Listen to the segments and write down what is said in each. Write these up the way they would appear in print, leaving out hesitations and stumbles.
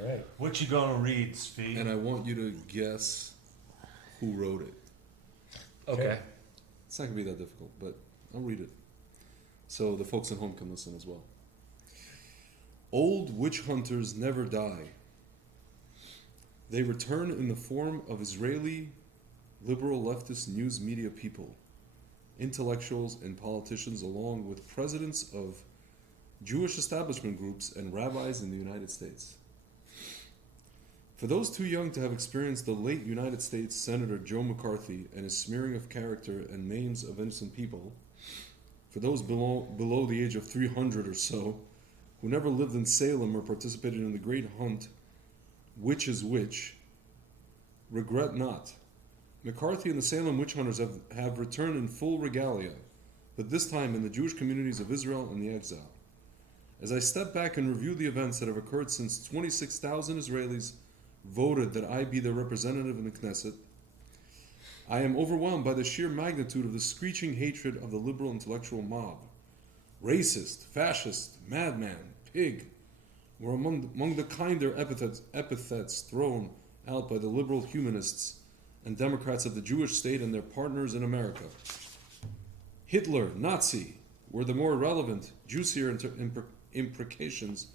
All right. What you gonna read, Svi? And I want you to guess who wrote it. Okay. It's not going to be that difficult, but I'll read it. So the folks at home can listen as well. Old witch hunters never die. They return in the form of Israeli liberal leftist news media people, intellectuals, and politicians, along with presidents of Jewish establishment groups and rabbis in the United States. For those too young to have experienced the late United States Senator Joe McCarthy and his smearing of character and names of innocent people, for those below the age of 300 or so, who never lived in Salem or participated in the great hunt, which is which, regret not. McCarthy and the Salem witch hunters have returned in full regalia, but this time in the Jewish communities of Israel and the exile. As I step back and review the events that have occurred since 26,000 Israelis voted that I be their representative in the Knesset, I am overwhelmed by the sheer magnitude of the screeching hatred of the liberal intellectual mob. Racist, fascist, madman, pig were among the kinder epithets thrown out by the liberal humanists and Democrats of the Jewish state and their partners in America. Hitler, Nazi were the more relevant, juicier imprecations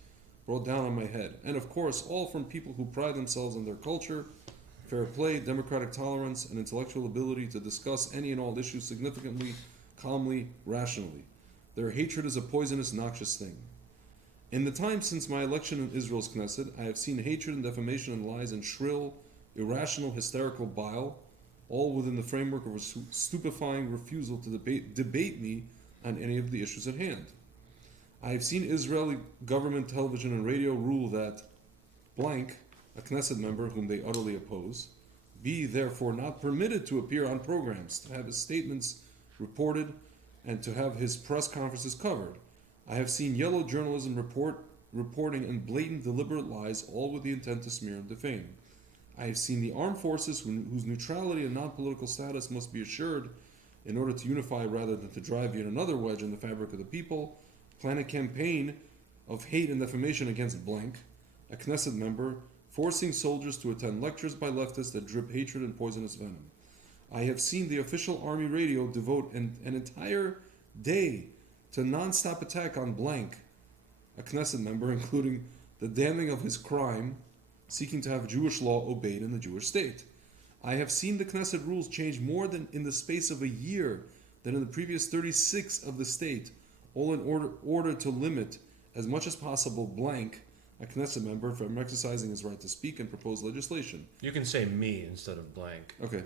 brought down on my head. And of course, all from people who pride themselves on their culture, fair play, democratic tolerance, and intellectual ability to discuss any and all issues significantly, calmly, rationally. Their hatred is a poisonous, noxious thing. In the time since my election in Israel's Knesset, I have seen hatred and defamation and lies and shrill, irrational, hysterical bile, all within the framework of a stupefying refusal to debate me on any of the issues at hand. I have seen Israeli government television and radio rule that blank, a Knesset member whom they utterly oppose, be therefore not permitted to appear on programs, to have his statements reported, and to have his press conferences covered. I have seen yellow journalism reporting and blatant deliberate lies, all with the intent to smear and defame. I have seen the armed forces whose neutrality and non-political status must be assured in order to unify rather than to drive yet another wedge in the fabric of the people, plan a campaign of hate and defamation against blank, a Knesset member, forcing soldiers to attend lectures by leftists that drip hatred and poisonous venom. I have seen the official army radio devote an entire day to non-stop attack on blank, a Knesset member, including the damning of his crime, seeking to have Jewish law obeyed in the Jewish state. I have seen the Knesset rules change more than in the space of a year than in the previous 36 of the state, all in order to limit as much as possible blank, a Knesset member, from exercising his right to speak and propose legislation. You can say me instead of blank Okay.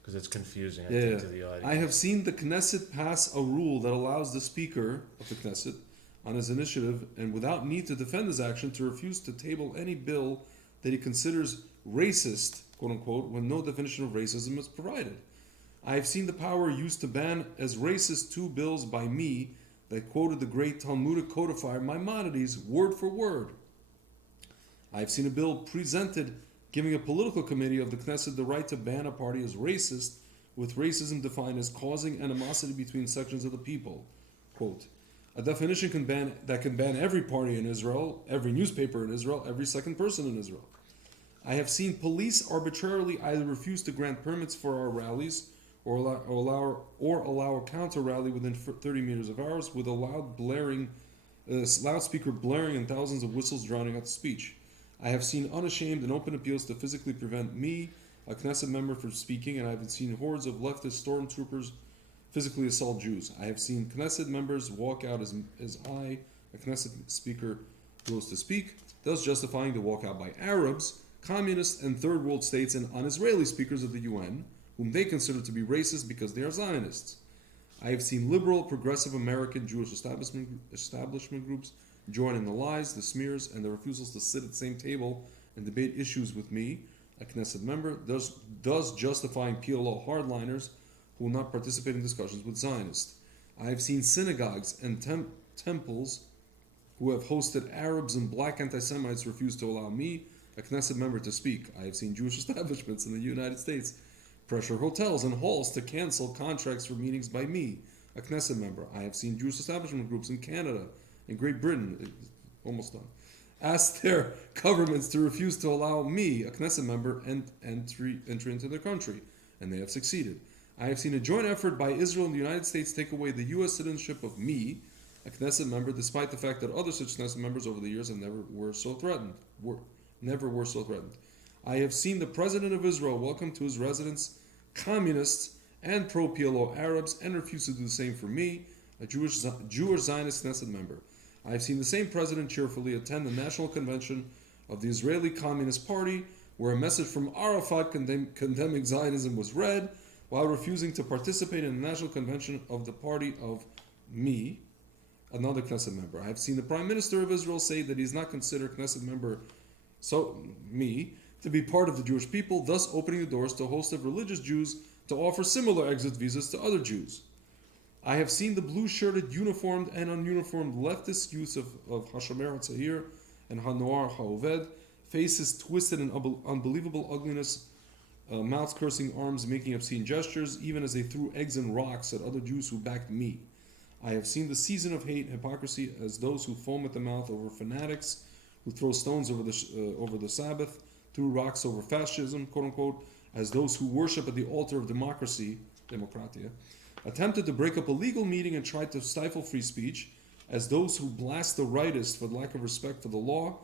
because it's confusing, I Yeah, think, yeah. to the audience. I have seen the Knesset pass a rule that allows the Speaker of the Knesset, on his initiative and without need to defend his action, to refuse to table any bill that he considers racist, quote unquote, when no definition of racism is provided. I have seen the power used to ban as racist two bills by me that quoted the great Talmudic codifier Maimonides word for word. I have seen a bill presented giving a political committee of the Knesset the right to ban a party as racist, with racism defined as causing animosity between sections of the people. Quote, a definition can ban every party in Israel, every newspaper in Israel, every second person in Israel. I have seen police arbitrarily either refuse to grant permits for our rallies or allow a counter rally within 30 meters of ours with a loudspeaker blaring and thousands of whistles drowning out the speech. I have seen unashamed and open appeals to physically prevent me, a Knesset member, from speaking, and I have seen hordes of leftist stormtroopers physically assault Jews. I have seen Knesset members walk out as I, a Knesset speaker, goes to speak, thus justifying the walkout by Arabs, communists, and third world states and un-Israeli speakers of the UN, whom they consider to be racist because they are Zionists. I have seen liberal, progressive American Jewish establishment groups join in the lies, the smears, and the refusals to sit at the same table and debate issues with me, a Knesset member, thus justifying PLO hardliners who will not participate in discussions with Zionists. I have seen synagogues and temples who have hosted Arabs and black anti-Semites refuse to allow me, a Knesset member, to speak. I have seen Jewish establishments in the United States pressure hotels and halls to cancel contracts for meetings by me, a Knesset member. I have seen Jewish establishment groups in Canada and Great Britain, almost done, asked their governments to refuse to allow me, a Knesset member, entry into their country, and they have succeeded. I have seen a joint effort by Israel and the United States take away the U.S. citizenship of me, a Knesset member, despite the fact that other such Knesset members over the years have never were so threatened. I have seen the president of Israel welcome to his residence communists and pro-PLO Arabs and refuse to do the same for me, a Jewish Zionist Knesset member. I have seen the same president cheerfully attend the National Convention of the Israeli Communist Party, where a message from Arafat condemning Zionism was read, while refusing to participate in the National Convention of the party of me, another Knesset member. I have seen the Prime Minister of Israel say that he does not consider Knesset member, me, to be part of the Jewish people, thus opening the doors to a host of religious Jews to offer similar exit visas to other Jews. I have seen the blue-shirted, uniformed and ununiformed leftist use of Hashomer HaTzahir and Hanoar HaOved, faces twisted in unbelievable ugliness, mouths cursing, arms making obscene gestures, even as they threw eggs and rocks at other Jews who backed me. I have seen the season of hate and hypocrisy as those who foam at the mouth over fanatics, who throw stones over the Sabbath, threw rocks over fascism, quote unquote, as those who worship at the altar of democracy, demokratia, attempted to break up a legal meeting and tried to stifle free speech, as those who blast the rightist for lack of respect for the law,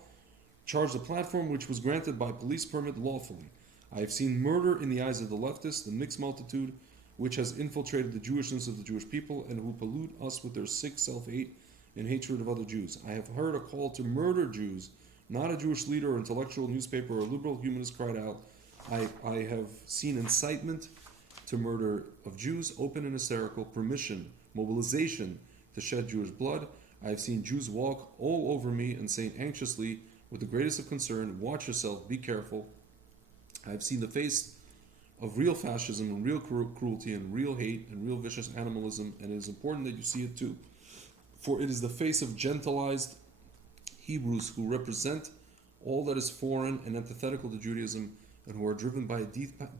charged a platform which was granted by police permit lawfully. I have seen murder in the eyes of the leftists, the mixed multitude, which has infiltrated the Jewishness of the Jewish people and who pollute us with their sick self-hate and hatred of other Jews. I have heard a call to murder Jews. Not a Jewish leader or intellectual newspaper or liberal humanist cried out. I have seen incitement to murder of Jews, open and hysterical, permission, mobilization to shed Jewish blood. I have seen Jews walk all over me and saying anxiously, with the greatest of concern, watch yourself, be careful. I have seen the face of real fascism and real cruelty and real hate and real vicious animalism, and it is important that you see it too. For it is the face of gentilized Hebrews who represent all that is foreign and antithetical to Judaism and who are driven by a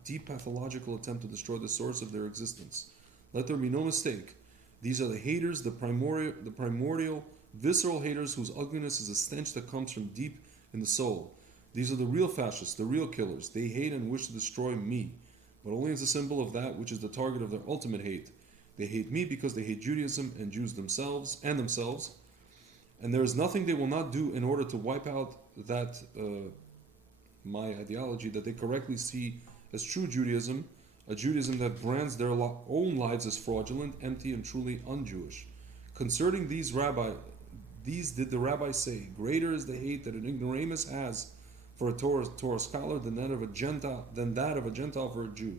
deep pathological attempt to destroy the source of their existence. Let there be no mistake. These are the haters, the primordial, visceral haters whose ugliness is a stench that comes from deep in the soul. These are the real fascists, the real killers. They hate and wish to destroy me, but only as a symbol of that which is the target of their ultimate hate. They hate me because they hate Judaism and Jews themselves, and there is nothing they will not do in order to wipe out that my ideology that they correctly see as true Judaism, a Judaism that brands their own lives as fraudulent, empty, and truly un-Jewish. Concerning these did the rabbis say, greater is the hate that an ignoramus has for a Torah scholar than that of a Gentile for a Jew.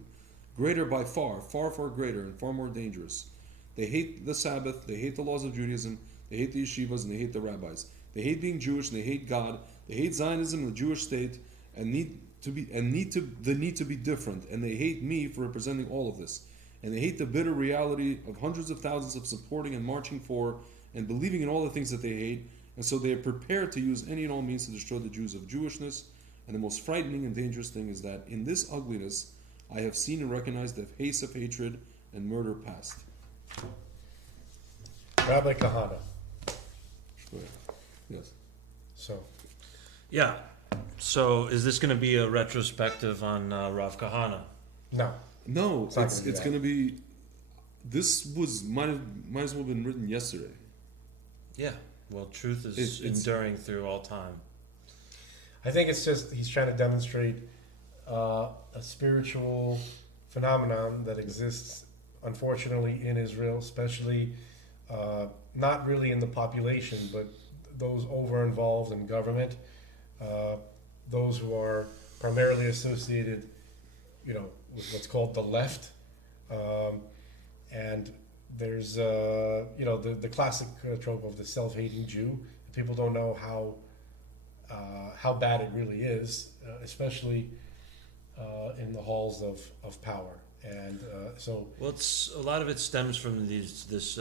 Greater by far, far, far greater, and far more dangerous. They hate the Sabbath, they hate the laws of Judaism, they hate the yeshivas, and they hate the rabbis. They hate being Jewish, and they hate God. They hate Zionism and the Jewish state, and need to be different. And they hate me for representing all of this. And they hate the bitter reality of hundreds of thousands of supporting and marching for and believing in all the things that they hate. And so they are prepared to use any and all means to destroy the Jews of Jewishness. And the most frightening and dangerous thing is that in this ugliness, I have seen and recognized the haze of hatred and murder past. Rabbi Kahana. Go ahead. Yes. So, Yeah. So is this going to be a retrospective on Rav Kahana? no. No, It's not it's gonna be that. going to be. This might as well have been written yesterday. Yeah. Well, truth is It's- enduring through all time. I think it's just he's trying to demonstrate a spiritual phenomenon that exists, unfortunately, in Israel, especially not really in the population, but those over involved in government, those who are primarily associated, with what's called the left, and there's the classic trope of the self-hating Jew. People don't know how bad it really is, especially in the halls of power, and so Well, a lot of it stems from this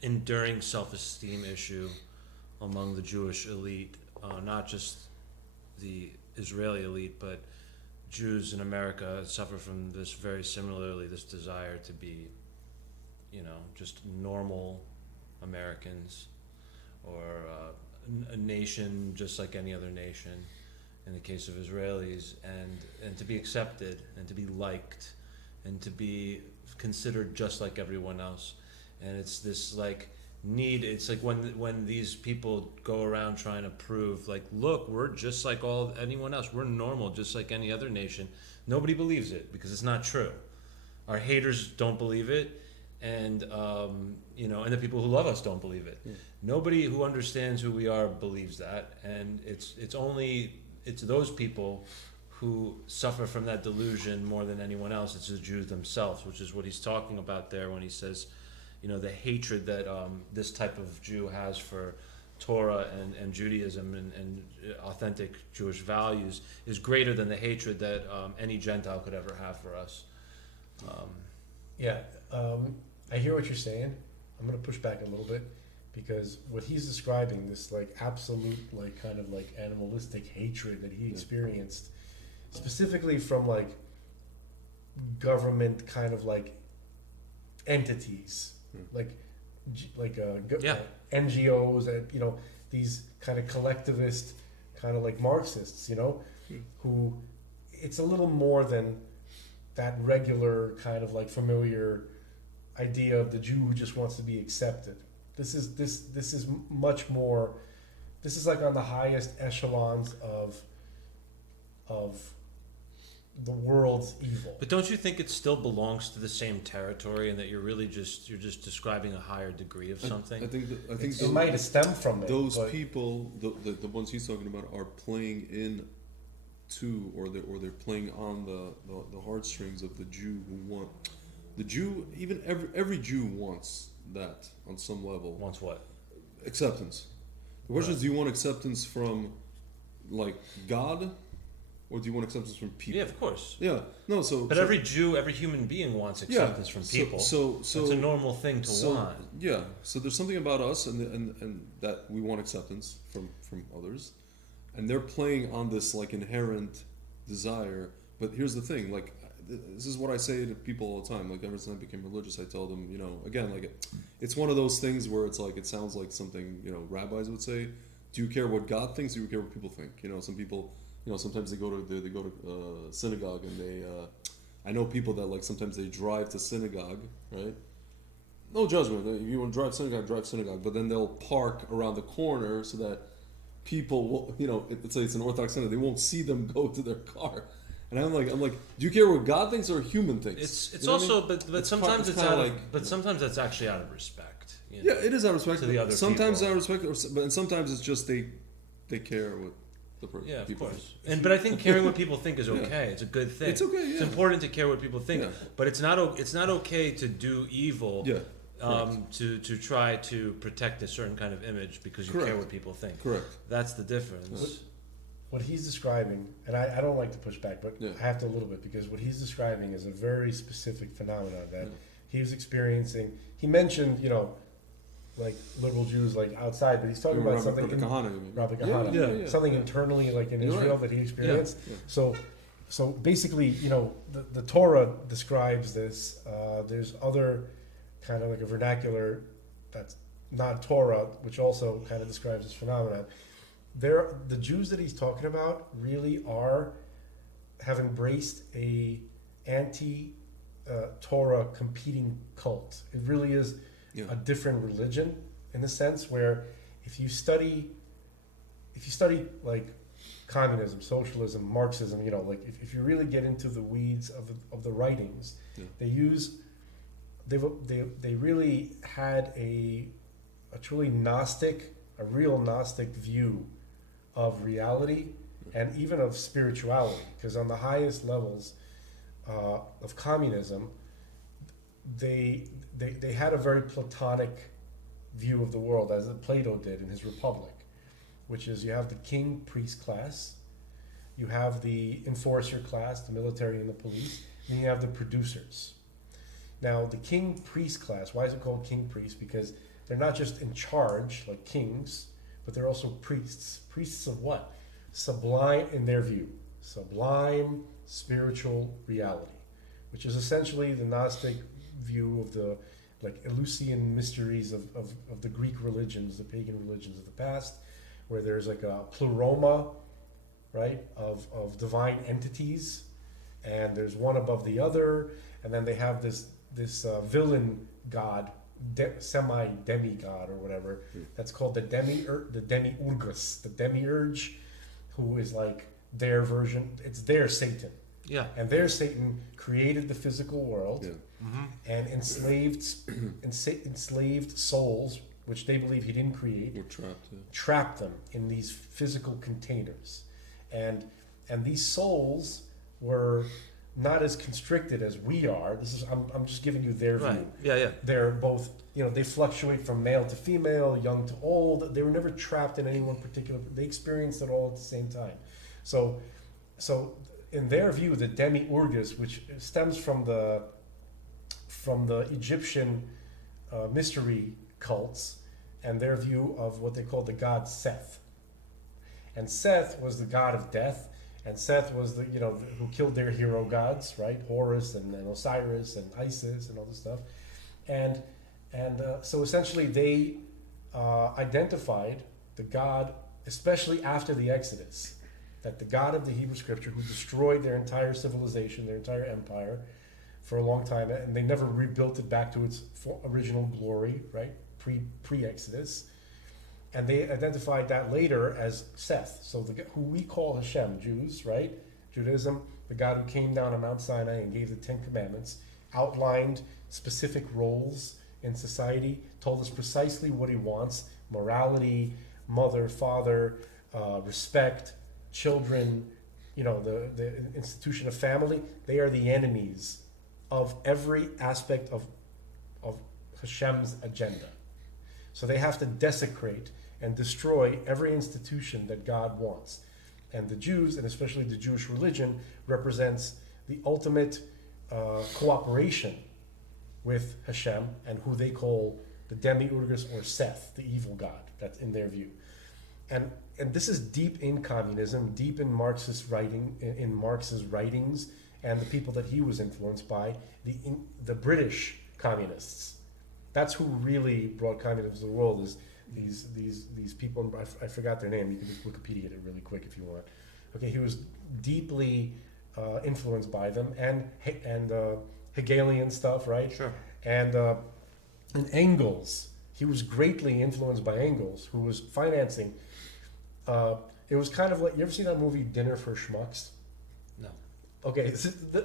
enduring self-esteem issue among the Jewish elite, not just the Israeli elite, but Jews in America suffer from this very similarly, this desire to be, just normal Americans, or a nation just like any other nation. In the case of Israelis, and to be accepted and to be liked and to be considered just like everyone else. And it's this like need. It's like when these people go around trying to prove like, look, we're just like anyone else. We're normal, just like any other nation. Nobody believes it because it's not true. Our haters don't believe it, and and the people who love us don't believe it. Yeah. Nobody who understands who we are believes that, and it's those people who suffer from that delusion more than anyone else. It's the Jews themselves, which is what he's talking about there when he says, the hatred that this type of Jew has for Torah and Judaism and authentic Jewish values is greater than the hatred that any Gentile could ever have for us. I hear what you're saying. I'm going to push back a little bit because what he's describing, this like absolute like kind of like animalistic hatred that he experienced, specifically from like government kind of like entities, NGOs and these kind of collectivist kind of like Marxists, who it's a little more than that regular kind of like familiar idea of the Jew who just wants to be accepted. This is much more. This is like on the highest echelons of the world's evil. But don't you think it still belongs to the same territory, and that you're just describing a higher degree of something? I think It might have stemmed from it. Those people, the ones he's talking about, are playing in to, or they're playing on the heartstrings of the Jew who want the Jew. Even every Jew wants that on some level. Wants what? Acceptance. The question is, do you want acceptance from like God, or do you want acceptance from people? Yeah, of course. Yeah. No. But every Jew, every human being wants acceptance from people. So it's a normal thing to want. Yeah. So there's something about us, and that we want acceptance from others, and they're playing on this like inherent desire. But here's the thing, like this is what I say to people all the time. Like ever since I became religious, I tell them, again, like it's one of those things where it's like it sounds like something rabbis would say. Do you care what God thinks, or do you care what people think? Some people. Sometimes they go to synagogue, and they. I know people that like sometimes they drive to synagogue, right? No judgment. If you want to drive synagogue, but then they'll park around the corner so that people will, let's say it's an Orthodox synagogue, they won't see them go to their car. And I'm like, do you care what God thinks or human thinks? It's also, but sometimes it's out of, but sometimes that's actually out of respect. Yeah, it is out of respect to the other sometimes people. Out of respect, and sometimes it's just they care what. Yeah, of course. But I think caring what people think is okay. Yeah. It's a good thing. It's okay. Yeah. It's important to care what people think, Yeah. but it's not okay to do evil. Yeah. To try to protect a certain kind of image because you care what people think. Correct. That's the difference. What he's describing, and I don't like to push back, but Yeah. I have to a little bit, because what he's describing is a very specific phenomenon that he was experiencing. He mentioned, like liberal Jews like outside, but he's talking about something Rabbi Kahana, something internally like in Israel that he experienced. Yeah. So basically, the Torah describes this. There's other kind of like a vernacular that's not Torah, which also kind of describes this phenomenon. The Jews that he's talking about really have embraced a anti-Torah competing cult. It really is a different religion in the sense where if you study like communism, socialism, Marxism, like if you really get into the weeds of the writings, they really had a truly Gnostic, a real Gnostic view of reality and even of spirituality, because on the highest levels of communism, they had a very Platonic view of the world, as Plato did in his Republic, which is you have the king-priest class, you have the enforcer class, the military and the police, and you have the producers. Now, the king-priest class, why is it called king-priest? Because they're not just in charge, like kings, but they're also priests. Priests of what? Sublime, in their view, sublime spiritual reality, which is essentially the Gnostic view of the like Eleusinian mysteries of the Greek religions, the pagan religions of the past, where there's like a pleroma, right, of divine entities, and there's one above the other, and then they have this villain god, semi demigod or whatever, that's called the demiurgus, the demiurge, who is like their version. It's their Satan, Yeah. and their Satan created the physical world Yeah. and enslaved souls, which they believe he didn't create, We're trapped. Yeah. trapped them in these physical containers, and these souls were not as constricted as we are. This is I'm just giving you their Right. view. Yeah. Yeah. They're both, they fluctuate from male to female, young to old. They were never trapped in any one particular. They experienced it all at the same time. So in their view, the demiurgus, which stems from the Egyptian mystery cults, and their view of what they called the god Seth. And Seth was the god of death, and Seth was the who killed their hero gods, right? Horus and Osiris and Isis and all this stuff, and so essentially they identified the god, especially after the Exodus, that the God of the Hebrew Scripture, who destroyed their entire civilization, their entire empire, for a long time, and they never rebuilt it back to its original glory, right? Pre-Exodus, and they identified that later as Seth. So who we call Hashem, Jews, right? Judaism, the God who came down on Mount Sinai and gave the Ten Commandments, outlined specific roles in society, told us precisely what he wants: morality, mother, father, respect, children, the institution of family. They are the enemies of every aspect of Hashem's agenda. So they have to desecrate and destroy every institution that God wants. And the Jews, and especially the Jewish religion, represents the ultimate cooperation with Hashem and who they call the demiurgus or Seth, the evil god. That's in their view. And this is deep in communism, deep in Marxist writing, in Marx's writings, and the people that he was influenced by, the British communists. That's who really brought communism to the world. Is these people? I forgot their name. You can just Wikipedia it really quick if you want. Okay, he was deeply influenced by them and Hegelian stuff, right? Sure. And Engels. He was greatly influenced by Engels, who was financing. It was kind of like, you ever seen that movie Dinner for Schmucks? No. Okay,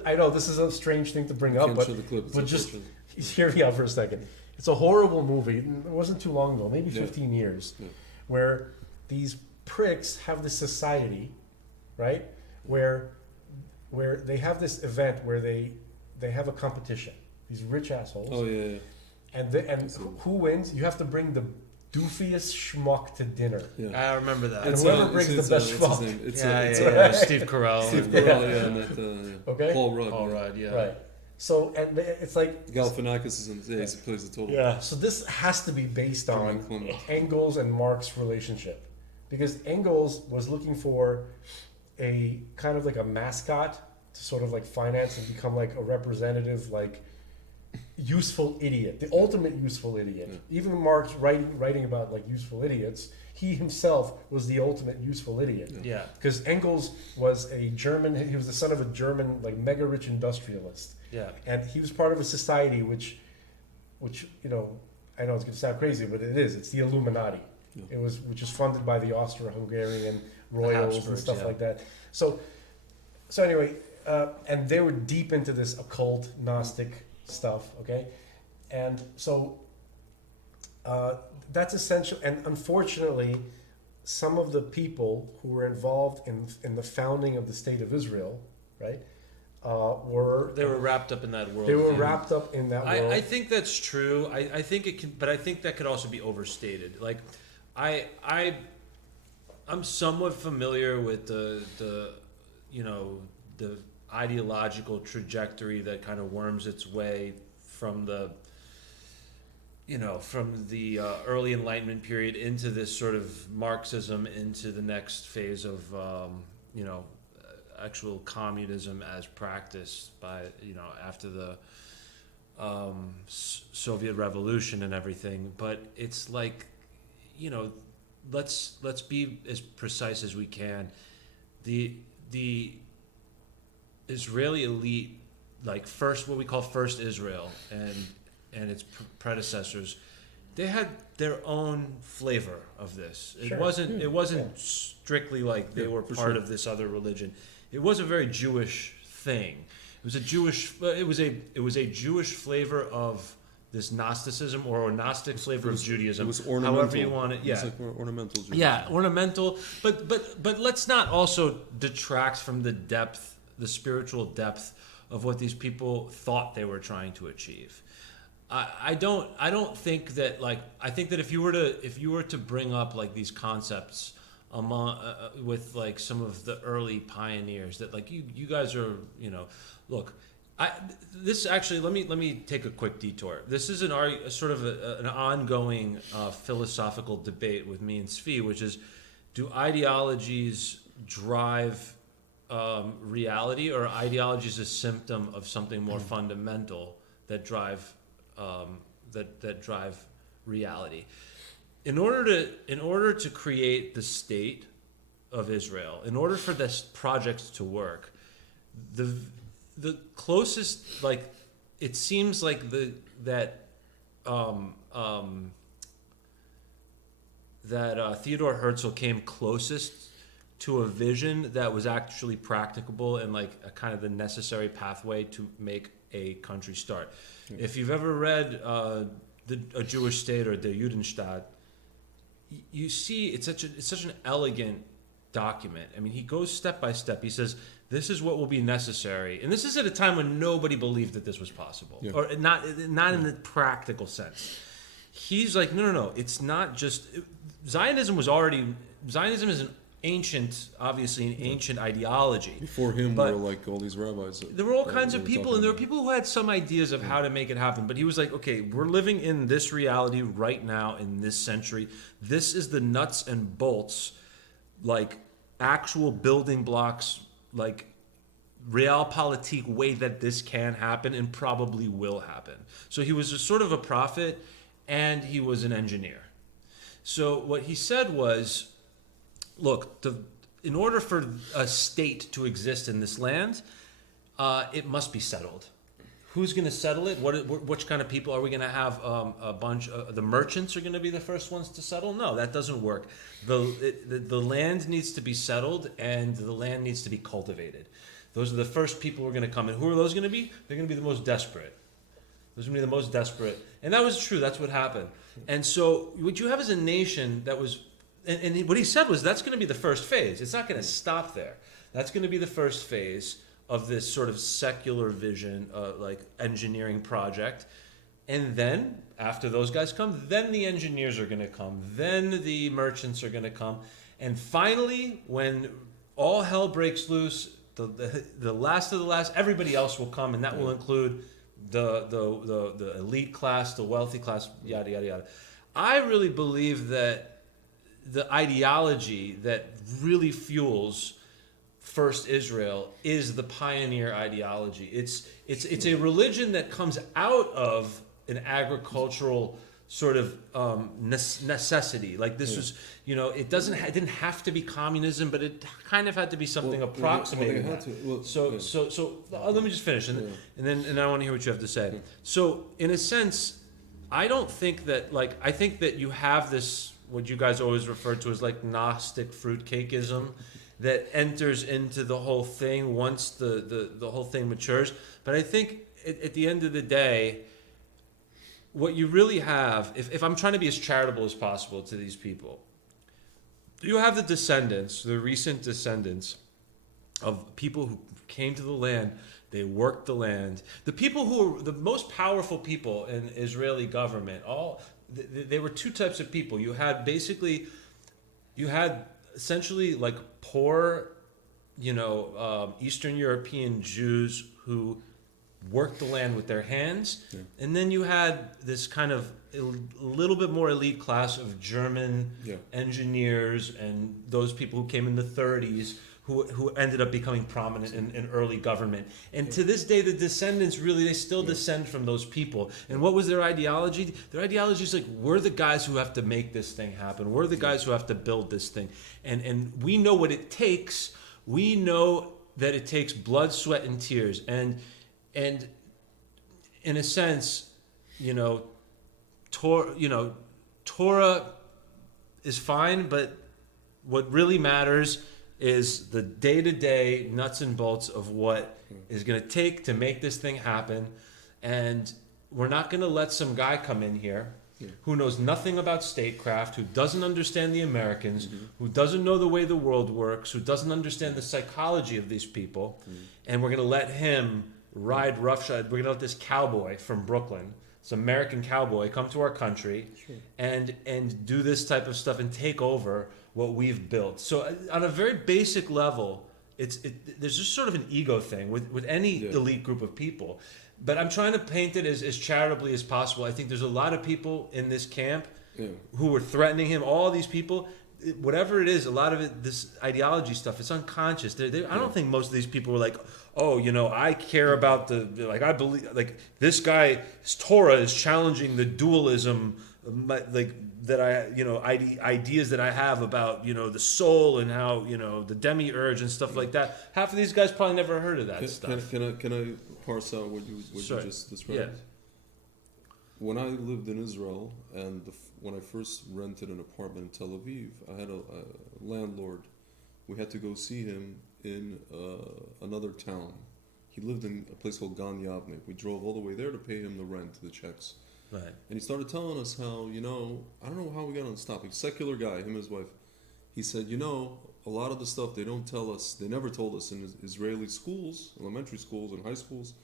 I know this is a strange thing to bring up, Can't but show the clip. It's but just unfortunate. hear me out for a second. It's a horrible movie. It wasn't too long ago, maybe 15 years, where these pricks have this society, right? Where they have this event where they have a competition. These rich assholes. Oh yeah. And who wins? You have to bring the doofiest schmuck to dinner. Yeah. I remember that. And whoever brings the best schmuck. Yeah. Steve Carell. Steve and- Carell, yeah, and that, Okay. Paul Rudd. All right. Yeah. Right. So, and it's like... Galifianakis is in he plays the total. Yeah. So this has to be based on Clement. Engels and Marx relationship. Because Engels was looking for a kind of like a mascot to sort of like finance and become like a representative, like useful idiot, the ultimate useful idiot. Yeah. Even Marx writing about like useful idiots, he himself was the ultimate useful idiot. Yeah. Because Engels was a German, he was the son of a German like mega rich industrialist. Yeah. And he was part of a society which I know it's going to sound crazy, but it is. It's the Illuminati. Yeah. Which is funded by the Austro-Hungarian royals and Habsburgs, stuff yeah. like that. So anyway, and they were deep into this occult Gnostic stuff. Okay, and so that's essential. And unfortunately, some of the people who were involved in the founding of the state of Israel, right, They were wrapped up in that world. They were wrapped up in that world. I think that's true. I think it can, but I think that could also be overstated. Like, I'm somewhat familiar with the ideological trajectory that kind of worms its way from the early Enlightenment period into this sort of Marxism, into the next phase of actual communism as practiced by after the Soviet Revolution and everything, but it's like, you know, let's be as precise as we can. The Israeli elite, like first what we call First Israel and its predecessors, they had their own flavor of this. It Sure. wasn't strictly like they Yeah, were for part sure. of this other religion. It was a very Jewish thing. It was a Jewish flavor of this Gnosticism or a Gnostic flavor of Judaism. It was ornamental. However you want it. It Yeah. was like ornamental Judaism. Yeah, ornamental, but let's not also detract from the depth, the spiritual depth of what these people thought they were trying to achieve. I don't think that, like, I think that if you were to bring up like these concepts among with like some of the early pioneers, that like you guys are, you know, look. This actually, let me take a quick detour. This is an ongoing philosophical debate with me and Svi, which is, do ideologies drive reality, or ideologies a symptom of something more fundamental that drive that drive reality? In order to create the state of Israel, in order for this project to work, the closest, like, it seems like that Theodore Herzl came closest to a vision that was actually practicable and like a kind of the necessary pathway to make a country start. If you've ever read a Jewish state, or the Judenstaat, you see it's such an elegant document. I mean, he goes step by step. He says, this is what will be necessary, and this is at a time when nobody believed that this was possible, or not in the practical sense. He's like, no. It's not just Zionism is an ancient, obviously an ancient ideology. Before him, But there were like all these rabbis. there were all kinds that of were people, talking and there were about people who had some ideas of how to make it happen. But he was like, okay, we're living in this reality right now in this century. This is the nuts and bolts, like actual building blocks, like realpolitik way that this can happen and probably will happen. So he was a sort of a prophet, and he was an engineer. So what he said was, look, in order for a state to exist in this land, it must be settled. Who's going to settle it? Which kind of people are we going to have? A bunch. The merchants are going to be the first ones to settle? No, that doesn't work. The land needs to be settled, and the land needs to be cultivated. Those are the first people who are going to come. And who are those going to be? They're going to be the most desperate. Those are going to be the most desperate. And that was true. That's what happened. And so what you have is a nation that was, and what he said was, that's going to be the first phase. It's not going to stop there. That's going to be the first phase of this sort of secular vision, like engineering project. And then after those guys come, then the engineers are going to come. Then the merchants are going to come. And finally, when all hell breaks loose, the last of the last, everybody else will come, and that will include the elite class, the wealthy class, yada yada yada. I really believe that the ideology that really fuels First Israel is the pioneer ideology. It's a religion that comes out of an agricultural sort of necessity. Like this was, it didn't have to be communism, but it kind of had to be something approximating that. So let me just finish, and then I want to hear what you have to say. So in a sense, I don't think that, like, I think that you have this, what you guys always refer to as like Gnostic fruitcakeism, that enters into the whole thing once the whole thing matures. But I think at the end of the day, what you really have, if I'm trying to be as charitable as possible to these people, you have the descendants, the recent descendants of people who came to the land, they worked the land. The people who are the most powerful people in Israeli government, they were two types of people. You had essentially like poor, Eastern European Jews who worked the land with their hands, and then you had this kind of a little bit more elite class of German engineers and those people who came in the 30s who ended up becoming prominent in early government. And to this day, the descendants really, they still descend from those people. And what was their ideology? Their ideology is like, we're the guys who have to make this thing happen. We're the guys who have to build this thing. And we know what it takes. We know that it takes blood, sweat, and tears. And in a sense, Torah is fine, but what really matters is the day-to-day nuts and bolts of what is going to take to make this thing happen. And we're not going to let some guy come in here who knows nothing about statecraft, who doesn't understand the Americans, who doesn't know the way the world works, who doesn't understand the psychology of these people, and we're going to let him ride roughshod. We're going to let this cowboy from Brooklyn, this American cowboy, come to our country and do this type of stuff and take over what we've built. So on a very basic level, there's just sort of an ego thing with any elite group of people. But I'm trying to paint it as charitably as possible. I think there's a lot of people in this camp who were threatening him. All these people, whatever it is, a lot of it, this ideology stuff, it's unconscious. I don't think most of these people were like, oh, I care about I believe, like, this guy, his Torah is challenging the dualism, that ideas that I have about, the soul and how, the demiurge and stuff like that. Half of these guys probably never heard of that stuff. Can I parse out what you just described? Yeah. When I lived in Israel and when I first rented an apartment in Tel Aviv, I had a landlord. We had to go see him in another town. He lived in a place called Gan Yavne. We drove all the way there to pay him the rent, the checks. Right. And he started telling us how, I don't know how we got on this topic. Secular guy, him and his wife. He said, a lot of the stuff they don't tell us, they never told us in Israeli schools, elementary schools and high schools,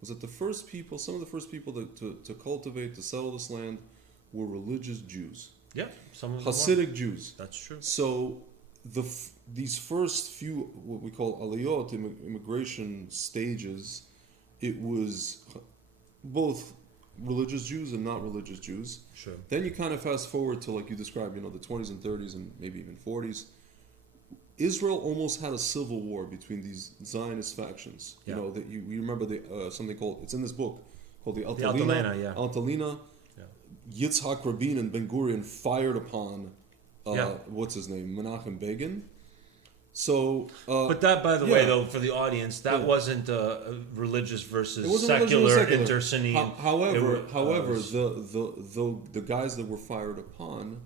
was that some of the first people to cultivate, to settle this land were religious Jews. Yeah, some of them Hasidic Jews. That's true. So these first few, what we call aliyot, immigration stages, it was both religious Jews and not religious Jews. Sure. Then you kind of fast forward to, like you described, the 20s and 30s and maybe even 40s. Israel almost had a civil war between these Zionist factions. Yeah. That you remember something called, it's in this book, called the Altalena. Altalena, yeah. Altalena. Yeah. Yitzhak Rabin and Ben Gurion fired upon what's his name, Menachem Begin. So, but that, by the way, though, for the audience, that wasn't religious versus secular interceding. However, the guys that were fired upon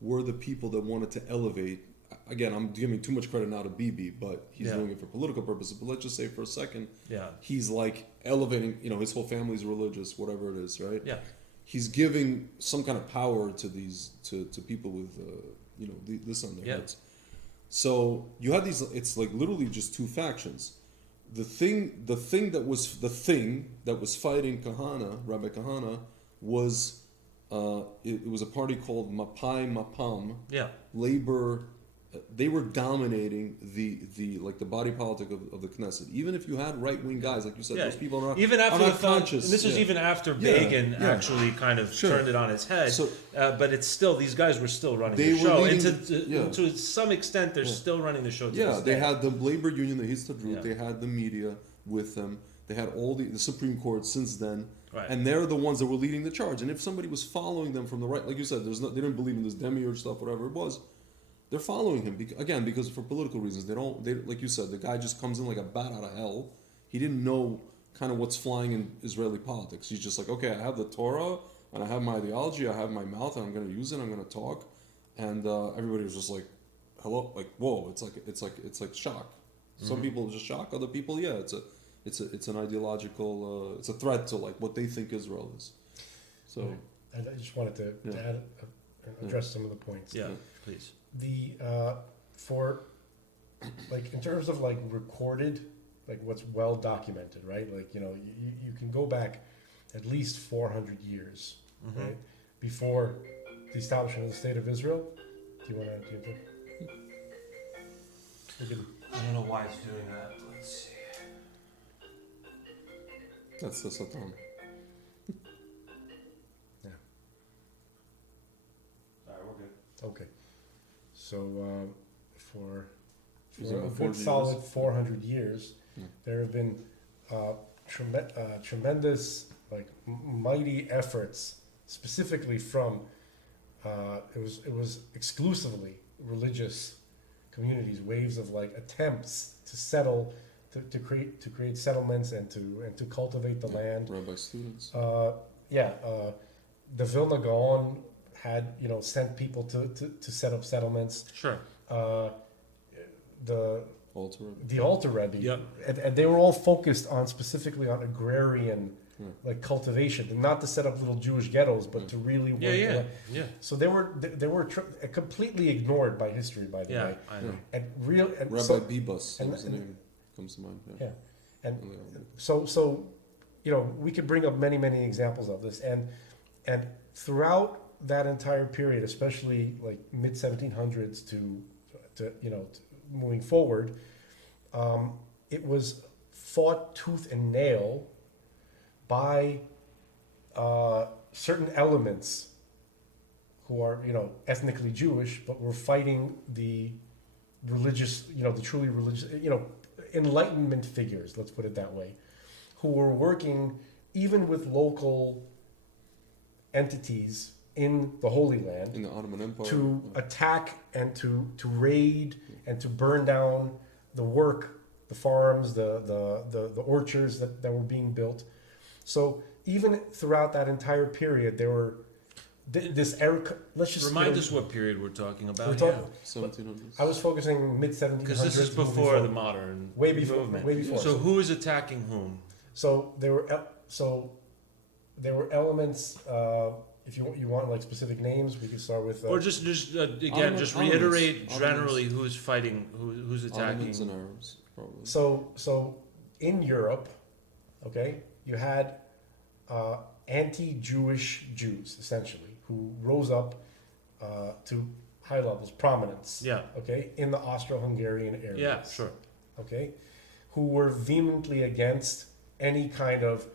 were the people that wanted to elevate. Again, I'm giving too much credit now to Bibi, but he's doing it for political purposes. But let's just say for a second, he's like elevating. His whole family's religious, whatever it is, right? Yeah. He's giving some kind of power to these to people with this on their heads. So you had these. It's like literally just two factions. The thing that was fighting Kahana, Rabbi Kahana, was it was a party called Mapai Mapam. Yeah. Labor. They were dominating the body politic of the Knesset. Even if you had right wing guys, like you said, those people are not, even after are not conscious. This is even after Begin actually kind of turned it on its head. So, but it's still, these guys were still running the show, and to some extent, they're still running the show. They had the labor union, the Histadrut. They had the media with them. They had all the Supreme Court since then. Right. And they're the ones that were leading the charge. And if somebody was following them from the right, like you said, they didn't believe in this demiurge stuff, whatever it was. They're following him because for political reasons. They like you said, the guy just comes in like a bat out of hell. He didn't know kind of what's flying in Israeli politics. He's just like, okay, I have the Torah and I have my ideology, I have my mouth, and I'm going to use it. I'm going to talk, and everybody was just like, hello, like whoa. It's like shock. Mm-hmm. Some people are just shocked. Other people, it's an ideological. It's a threat to like what they think Israel is. So, I just wanted to address some of the points. Yeah, please. For like in terms of like recorded, like what's well documented, right? Like you can go back at least 400 years, right, before the establishment of the state of Israel. Do you want to give it? I don't know why it's doing that. Let's see. That's the Satan. Yeah. All right, we're good. Okay. So for Was for it a about good 40 solid years? 400 years. Yeah. There have been tremendous, like mighty efforts, specifically from it was exclusively religious communities, waves of like attempts to settle, to create settlements and to cultivate the Yeah. land. Rabbi students. The Vilna Gaon had sent people to set up settlements. Sure. The Alter. Alter Rebbe, Yep. and they were all focused on specifically on agrarian Yeah. like cultivation, and not to set up little Jewish ghettos, but Yeah. to really work. Yeah. So they were completely ignored by history, by the Yeah. way, I know. and Rabbi so, Bibas, that and- was the and- name comes to mind. yeah, and Yeah. so we could bring up many examples of this, and throughout that entire period, especially like mid 1700s to moving forward, it was fought tooth and nail by certain elements who are ethnically Jewish, but were fighting the religious, the truly religious, Enlightenment figures, let's put it that way, who were working even with local entities in the Holy Land In the Ottoman Empire. to yeah. attack and to raid and to burn down the work, the farms, the orchards that were being built. So even throughout that entire period, there were this era. Let's just Remind us what period we're talking about. We're talking- 1700s. I was focusing mid 1700s Because this is before the modern way before movement. way before. So who is attacking whom? So there were elements. If you want like specific names, we could start with. Or just again, Ottoman- just reiterate Ottomans. generally who's fighting, who's attacking. Ottomans and Arabs, probably. So in Europe, okay, you had anti-Jewish Jews essentially who rose up to high levels, prominence. Yeah. Okay, in the Austro-Hungarian areas. Yeah, sure. Okay, who were vehemently against any kind of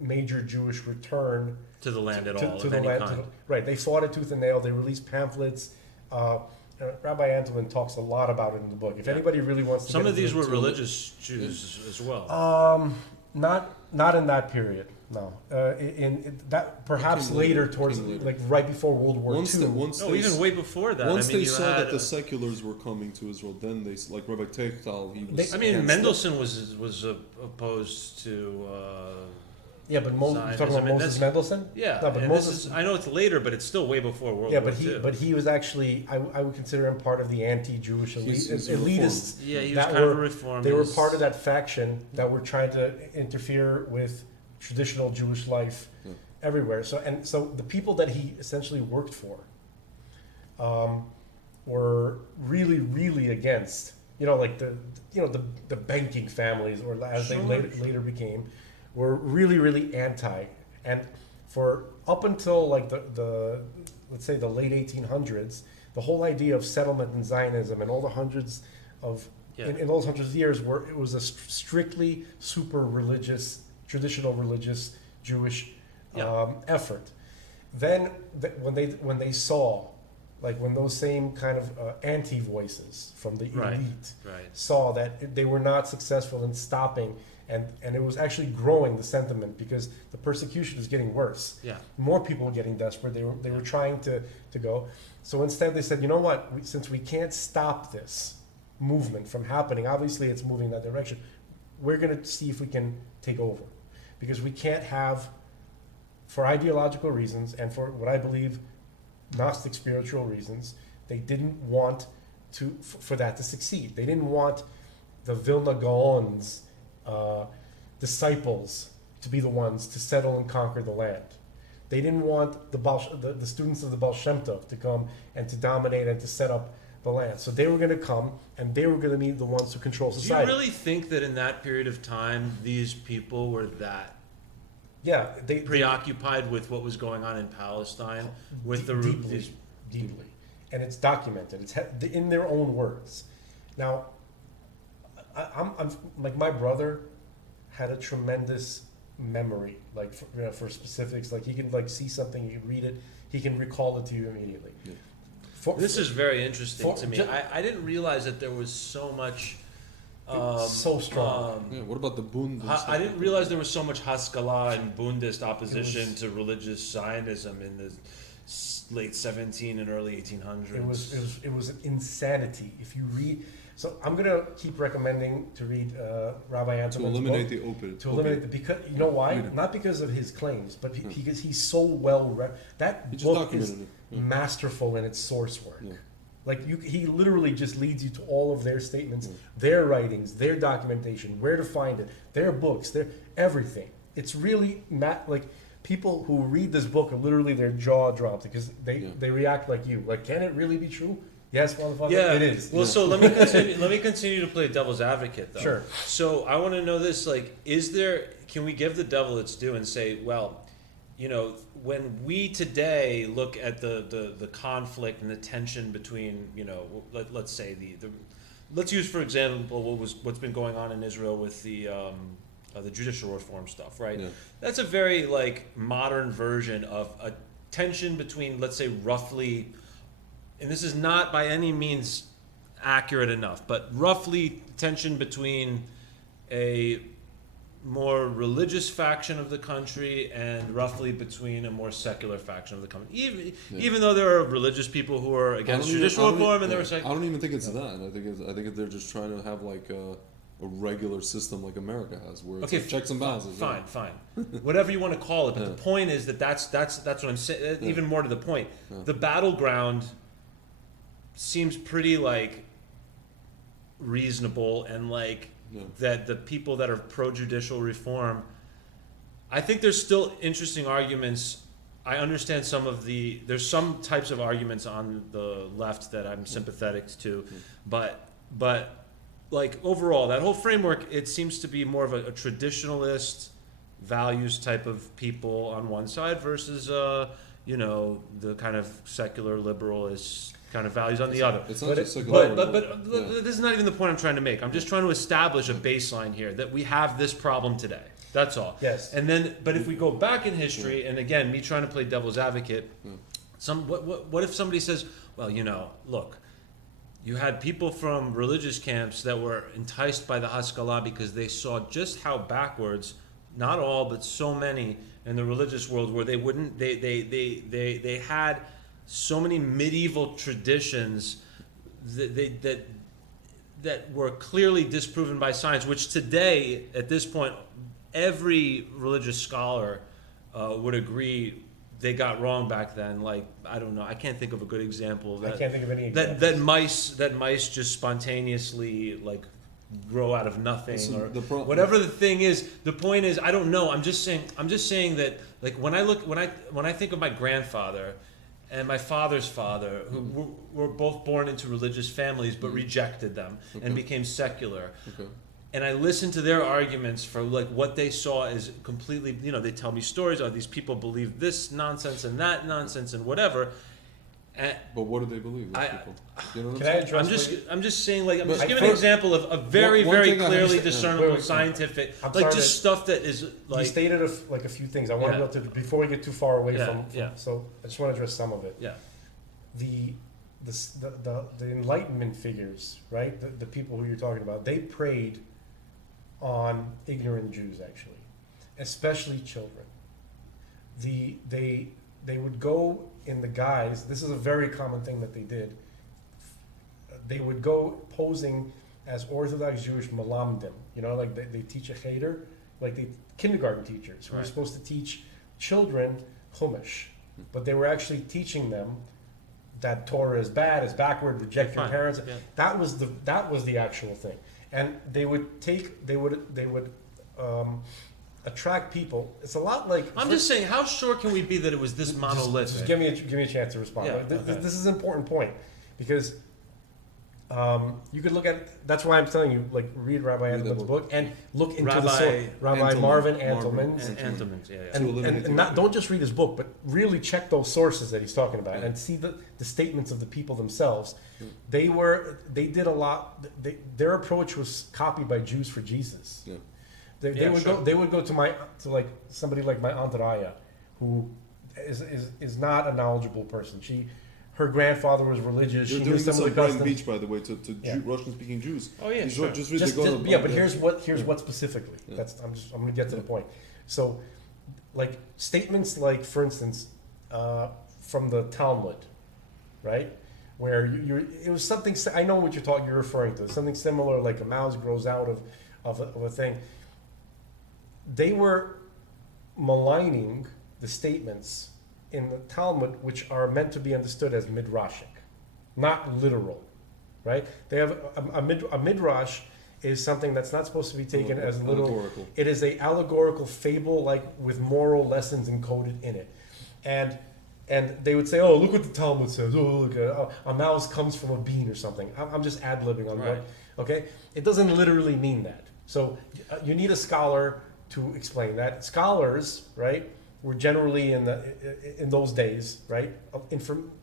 major Jewish return To the land at to, all to of the any land. kind. Right, they fought it tooth and nail. They released pamphlets. Rabbi Antolin talks a lot about it in the book. If Yeah. anybody really wants to, Some get of these into were it, religious Jews as well. not in that period. No, in that perhaps Came later, later, towards came later. like right before World War Once II. No, even way before that. Once I mean, they you saw had, that the seculars were coming to Israel, then they like Rabbi Teichtal. He was. I mean, against Mendelssohn was opposed to. Yeah, but you're talking Zionism, about and Moses that's- Mendelssohn. Yeah, No, but and Moses- this is, I know it's later, but it's still way before World Yeah, War but II. he was actually I would consider him part of the anti-Jewish He's elitists. yeah, he was that kind of a were- reformist. They were part of that faction that were trying to interfere with traditional Jewish life Yeah. everywhere. So the people that he essentially worked for were really against, like the banking families, or as Sure. they later became, were really anti. And for up until like the let's say the late 1800s, the whole idea of settlement and Zionism and all the hundreds of Yeah. in those hundreds of years, where it was a strictly super religious, traditional religious Jewish Yeah. effort. Then when they saw, like when those same kind of anti voices from the Right. elite Right. saw that they were not successful in stopping, and it was actually growing, the sentiment, because the persecution is getting worse. Yeah. More people were getting desperate. They were trying to go. So instead they said, you know what? Since we can't stop this movement from happening, obviously it's moving in that direction, we're going to see if we can take over. Because we can't have, for ideological reasons and for what I believe Gnostic spiritual reasons, they didn't want for that to succeed. They didn't want the Vilna Gaon's disciples to be the ones to settle and conquer the land. They didn't want the students of the Baal Shem Tov to come and to dominate and to set up the land. So they were going to come and they were going to be the ones who control Do you society. really think that in that period of time, these people were that Yeah, they preoccupied with what was going on in Palestine, with the deeply, and it's documented. It's in their own words. Now, I'm like, my brother had a tremendous memory, like for specifics. Like he can like see something, you read it, he can recall it to you immediately. Yeah. This is very interesting for- to me. ju- I didn't realize that there was so much. so strong. Yeah, what about the Bund? and stuff I didn't like realize there was so much Haskalah and Bundist opposition was- to religious Zionism in the late 17 and early 1800s. It was an insanity. If you read, so I'm gonna keep recommending to read Rabbi that? To Antelman's eliminate book, the opiate. to eliminate the, because you know why? Read it. Not because of his claims, but Yeah. because he's so well read. That He just book is documented it. Yeah. masterful in its source work. Yeah. Like he literally just leads you to all of their statements, Yeah. their writings, their documentation, where to find it, their books, their everything. It's really like people who read this book are literally their jaw drops because Yeah. they react like you. Like, can it really be true? Yes, motherfucker, Yeah, it is. Well, so let me continue. Let me continue to play devil's advocate, though. Sure. So I want to know this: like, is there? Can we give the devil its due and say, well, you know, when we today look at the conflict and the tension between, you know, let's say let's use for example what's been going on in Israel with the judicial reform stuff, right? Yeah. That's a very like modern version of a tension between, let's say, roughly, and this is not by any means accurate enough, but roughly tension between a more religious faction of the country and roughly between a more secular faction of the country. Even though there are religious people who are against judicial reform, and there are I don't even think it's that. I think they're just trying to have like a regular system like America has, where it's like checks and balances. Fine, whatever you want to call it. But Yeah. the point is that's what I'm saying. Yeah. Even more to the point, Yeah. the battleground seems pretty like reasonable, and like Yeah. that the people that are pro judicial reform, I think there's still interesting arguments. I understand there's some types of arguments on the left that I'm sympathetic to, but like overall, that whole framework, it seems to be more of a traditionalist values type of people on one side versus you know, the kind of secular liberalist kind of values on the other. It's not But just it- secular. But yeah. this is not even the point I'm trying to make. I'm just trying to establish a baseline here that we have this problem today. That's all. Yes. And then, but if we go back in history, and again, me trying to play devil's advocate, what if somebody says, well, you know, look, you had people from religious camps that were enticed by the Haskalah because they saw just how backwards, not all, but so many in the religious world, where they had so many medieval traditions that were clearly disproven by science, which today, at this point, every religious scholar would agree they got wrong back then. Like, I don't know, I can't think of a good example of that. I can't think of any examples. that mice just spontaneously like grow out of nothing, Listen, or the whatever the thing is. The point is, I don't know. I'm just saying that, like, when I think of my grandfather and my father's father, who were both born into religious families but rejected them and became secular. Okay. And I listen to their arguments for like what they saw as completely, you know, they tell me stories of these people believe this nonsense and that nonsense and whatever. And But what do they believe? Those people? You know what Can I I'm saying? address I'm just saying, like, I'm But just giving I- an example of a very, One very thing I clearly understand- discernible wait, scientific, I'm like sorry just that- stuff that is you like, stated like a few things. I want Yeah. to go to before we get too far away Yeah, from. yeah. So I just want to address some of it. yeah, The Enlightenment figures, right? The people who you're talking about, they preyed on ignorant Jews, actually, especially children. They would go in the guise. This is a very common thing that they did. They would go posing as Orthodox Jewish malamdim. You know, like they teach a cheder, like the kindergarten teachers who were Right. supposed to teach children Chumash, but they were actually teaching them that Torah is bad, is backward, reject your Fine. parents. Yeah. That was the actual thing, and they would attract people. It's a lot like I'm just saying, how sure can we be that it was this monolithic? Just give me a chance to respond. Yeah, This, okay. this is an important point because you could look at. That's why I'm telling you, like, read Rabbi Read the Antelman's book. book and look into Rabbi the source. Rabbi Antelman. Marvin Marvin. Antelman's. and Antelman's, yeah, yeah. To eliminate And the not, argument. don't just read his book, but really check those sources that he's talking about Yeah. and see the statements of the people themselves. Yeah. They did a lot. Their approach was copied by Jews for Jesus. Yeah. They Yeah, would sure. go. They would go to like somebody like my aunt Raya, who is not a knowledgeable person. her grandfather was religious. They're She doing knew some this of on the Brighton customs. Beach, by the way, to Yeah. Russian-speaking Jews. Oh, yeah, These sure. Just read, Just, they go just- to- yeah, but here's what specifically. Yeah. I'm going to get to the point. So, like statements like, for instance, from the Talmud, right, where it was something. I know what you're referring to. Something similar, like a mouse grows out of a thing. They were maligning the statements in the Talmud, which are meant to be understood as midrashic, not literal, right? They have a midrash is something that's not supposed to be taken as literal. Allegorical. It is a allegorical fable, like with moral lessons encoded in it, and they would say, "Oh, look what the Talmud says. Oh, look, a mouse comes from a bean or something." I'm just ad-libbing on Right. what. Okay, it doesn't literally mean that. So you need a scholar to explain that. Scholars, right, were generally in those days, right,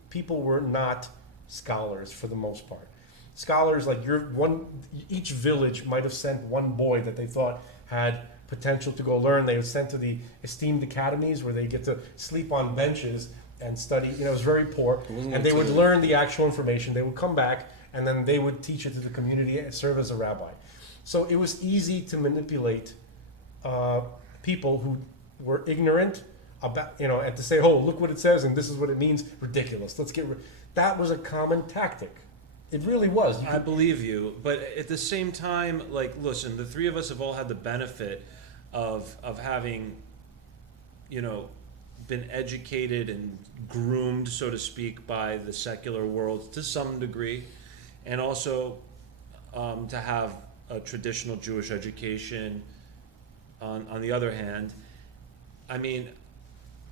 people were not scholars for the most part. Scholars, like each village might have sent one boy that they thought had potential to go learn. They would send to the esteemed academies where they get to sleep on benches and study. It was very poor, wasn't and like they would today. learn the actual information. They would come back, and then they would teach it to the community and serve as a rabbi. So it was easy to manipulate people who were ignorant about, and to say, "Oh, look what it says, and this is what it means." Ridiculous. Let's get rid. That was a common tactic. It really was. I believe you, but at the same time, like, listen, the three of us have all had the benefit of having, been educated and groomed, so to speak, by the secular world to some degree, and also to have a traditional Jewish education. On the other hand, I mean,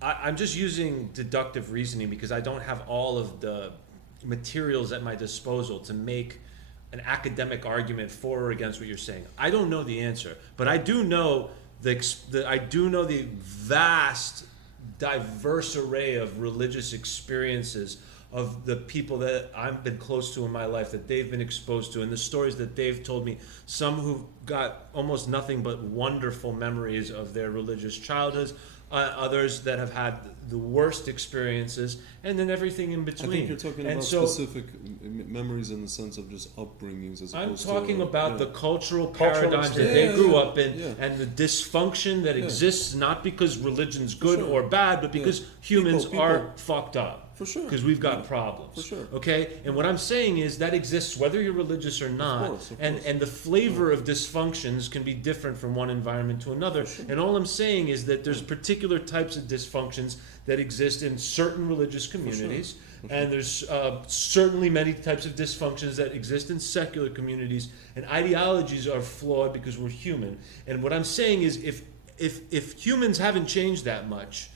I'm just using deductive reasoning because I don't have all of the materials at my disposal to make an academic argument for or against what you're saying. I don't know the answer, but I do know the vast, diverse array of religious experiences of the people that I've been close to in my life, that they've been exposed to, and the stories that they've told me. Some who've got almost nothing but wonderful memories of their religious childhoods, others that have had the worst experiences, and then everything in I between. think you're talking And about so, specific memories in the sense of just upbringings as I'm opposed talking to... about yeah. the cultural Cultural paradigms that experience. they grew Yeah, up in, yeah. and the dysfunction that Yeah. exists, not because religion's good sure. or bad, but because humans People. are fucked up. For sure. Because we've got Yeah. problems. For sure. Okay? And what I'm saying is that exists whether you're religious or not. course, of and course. and the flavor of dysfunctions can be different from one environment to another. And all I'm saying is that there's particular types of dysfunctions that exist in certain religious communities. And there's certainly many types of dysfunctions that exist in secular communities. And ideologies are flawed because we're human. And what I'm saying is if humans haven't changed that much,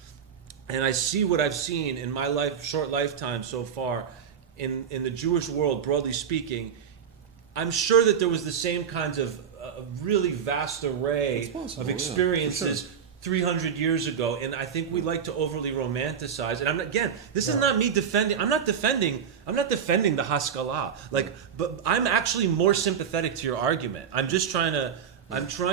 and I see what I've seen in my short lifetime so far in the Jewish world, broadly speaking, I'm sure that there was the same kinds of really vast array It's possible, of yeah, experiences for sure. 300 years ago, and I think we like to overly romanticize. And this is not me defending. I'm not defending the Haskalah. But I'm actually more sympathetic to your argument. I'm trying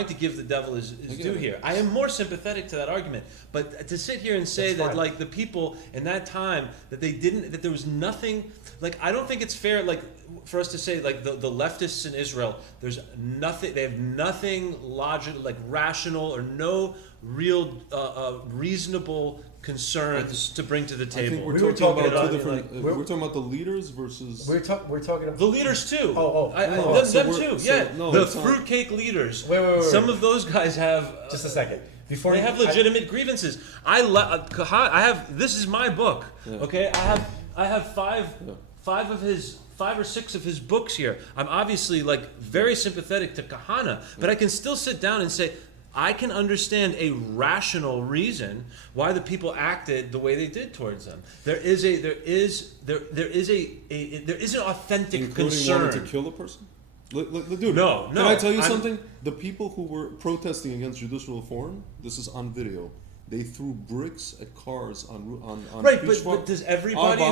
to give the devil his due here. I am more sympathetic to that argument. But to sit here and say That's that, fine. like, the people in that time, that there was nothing, like, I don't think it's fair, like, for us to say, like, the leftists in Israel, there's nothing, they have nothing logical, like, rational, or no real reasonable concerns to bring to the I think table. we're We were talking talking about about, two different... we're- we're talking about the leaders versus... We're talking about The leaders too. Oh, no, so them we're- too. so- Yeah, no, the it's not- fruitcake leaders. Wait. Some of those guys have just a second before They you- have legitimate grievances. I have. This is my book. Yeah. Okay, I have five or six of his books here. I'm obviously, like, very sympathetic to Kahana, but I can still sit down and say, I can understand a rational reason why the people acted the way they did towards them. There is an authentic including concern. wanting to kill a person? Dude, No, Can I tell you I'm- something? The people who were protesting against judicial reform, this is on video. They threw bricks at cars on Right, Beach but Park. does everybody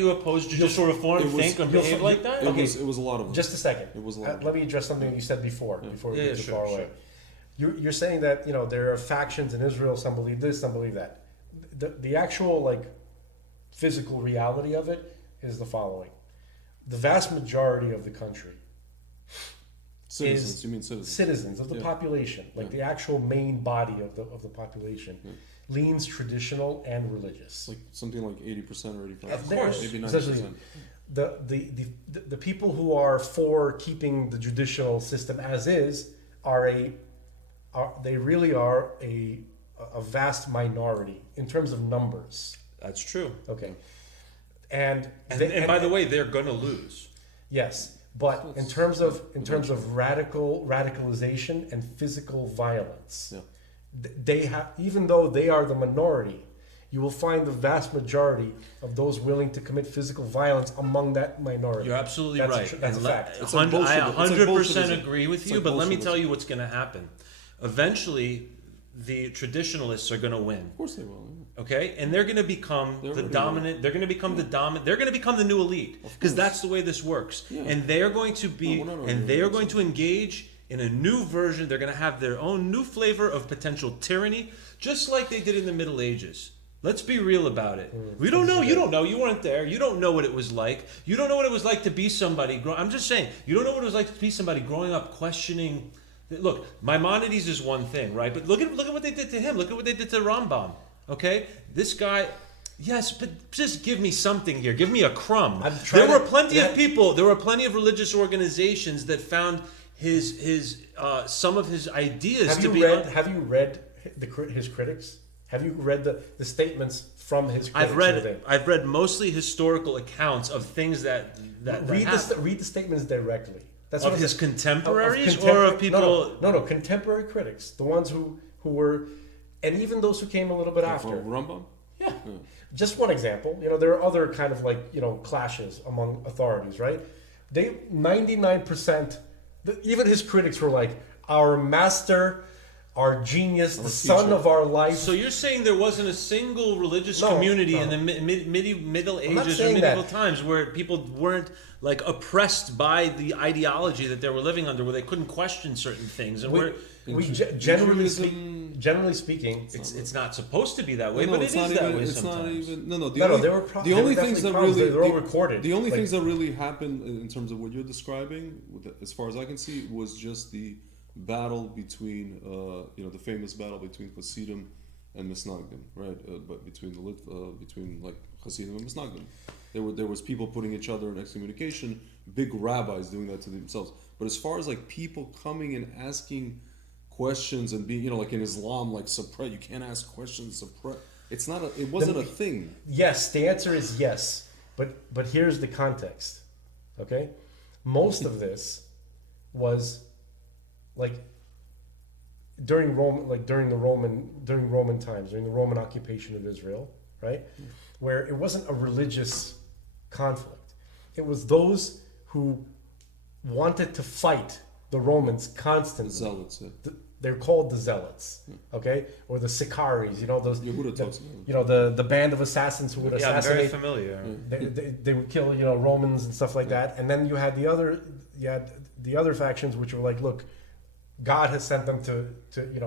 who oppose judicial reform it was- think or behave like that? It was a lot of them. Just a second. It was a lot. Let me address something you said before we Yeah, get too sure, far sure. away. You're saying that there are factions in Israel. Some believe this, some believe that. The actual physical reality of it is the following: the vast majority of the country, Citizens, is you mean citizens? citizens of the Yeah. population, like Yeah. the actual main body of the population, leans traditional and religious. It's like something like 80% or 85%. Of course. Maybe Essentially, 90%. the people who are for keeping the judicial system as is they really are a vast minority in terms of numbers. That's true. Okay, and And by the way, they're going to lose. yes, but in terms of radicalization and physical violence, Yeah. they have, even though they are the minority, you will find the vast majority of those willing to commit physical violence among that minority. You're absolutely That's a right. tr- that's And a fact. It's like I Bolshevism. It's like 100% Bolshevism. agree with It's you, like but let me Bolshevism. tell you what's going to happen. Eventually, the traditionalists are going to win. Of course they will. Yeah. Okay, and they're going to become They're the already dominant. They're going to become the dominant. They're going to become the new elite because course. that's the way this works. Yeah. And they are going to be, No, we're not and they are arguing going to engage in a new version. They're going to have their own new flavor of potential tyranny, just like they did in the Middle Ages. Let's be real about it. We don't know. You don't know. You weren't there. You don't know what it was like. You don't know what it was like to be somebody. I'm just saying. You don't know what it was like to be somebody growing up questioning. Look, Maimonides is one thing, right? But look at what they did to him. Look at what they did to Rambam. Okay, this guy. Yes, but just give me something here. Give me a crumb. I'm trying There were to- plenty of that- people. There were plenty of religious organizations that found some of his ideas Have to you be. read his critics? Have you read the statements from his critics? I've read mostly historical accounts of things that happened. Read the statements directly. That's Of what his of contemporaries contempor- or of people. No, contemporary critics, the ones who were, and even those who came a little bit after. For Rambam? Yeah. Just one example. There are other kind of clashes among authorities, right? 99%. Even his critics were like, our master, our genius, the sun teacher. of our life. So you're saying there wasn't a single religious No, community no. in the Middle not Ages or saying medieval that. times where people weren't oppressed by the ideology that they were living under, where they couldn't question certain things, and where Generally speaking, it's not supposed to be that way, No, but it it's is not that even. way It's sometimes. not even. No. there were The only things that really. they're all recorded. The only Like- things that really happened in terms of what you're describing, as far as I can see, was just the battle between, the famous battle between Hasidim and Misnagdim, right? But between like Hasidim and Misnagdim, there was people putting each other in excommunication. Big rabbis doing that to themselves. But as far as like people coming and asking questions and being, like in Islam, like suppress, you can't ask questions, suppress. It's not. It wasn't a thing. Yes, the answer is yes, but here's the context. Okay, most of this was like during Roman times, during the Roman occupation of Israel, right? Where it wasn't a religious conflict. It was those who wanted to fight the Romans constantly. Zealots. Yeah. They're called the Zealots, okay, or the Sicaries. Those. Yehuda talks about it. The band of assassins who would Yeah, I'm very assassinate. familiar. They would kill Romans and stuff like that, and then you had the other factions which were like, look, God has sent them to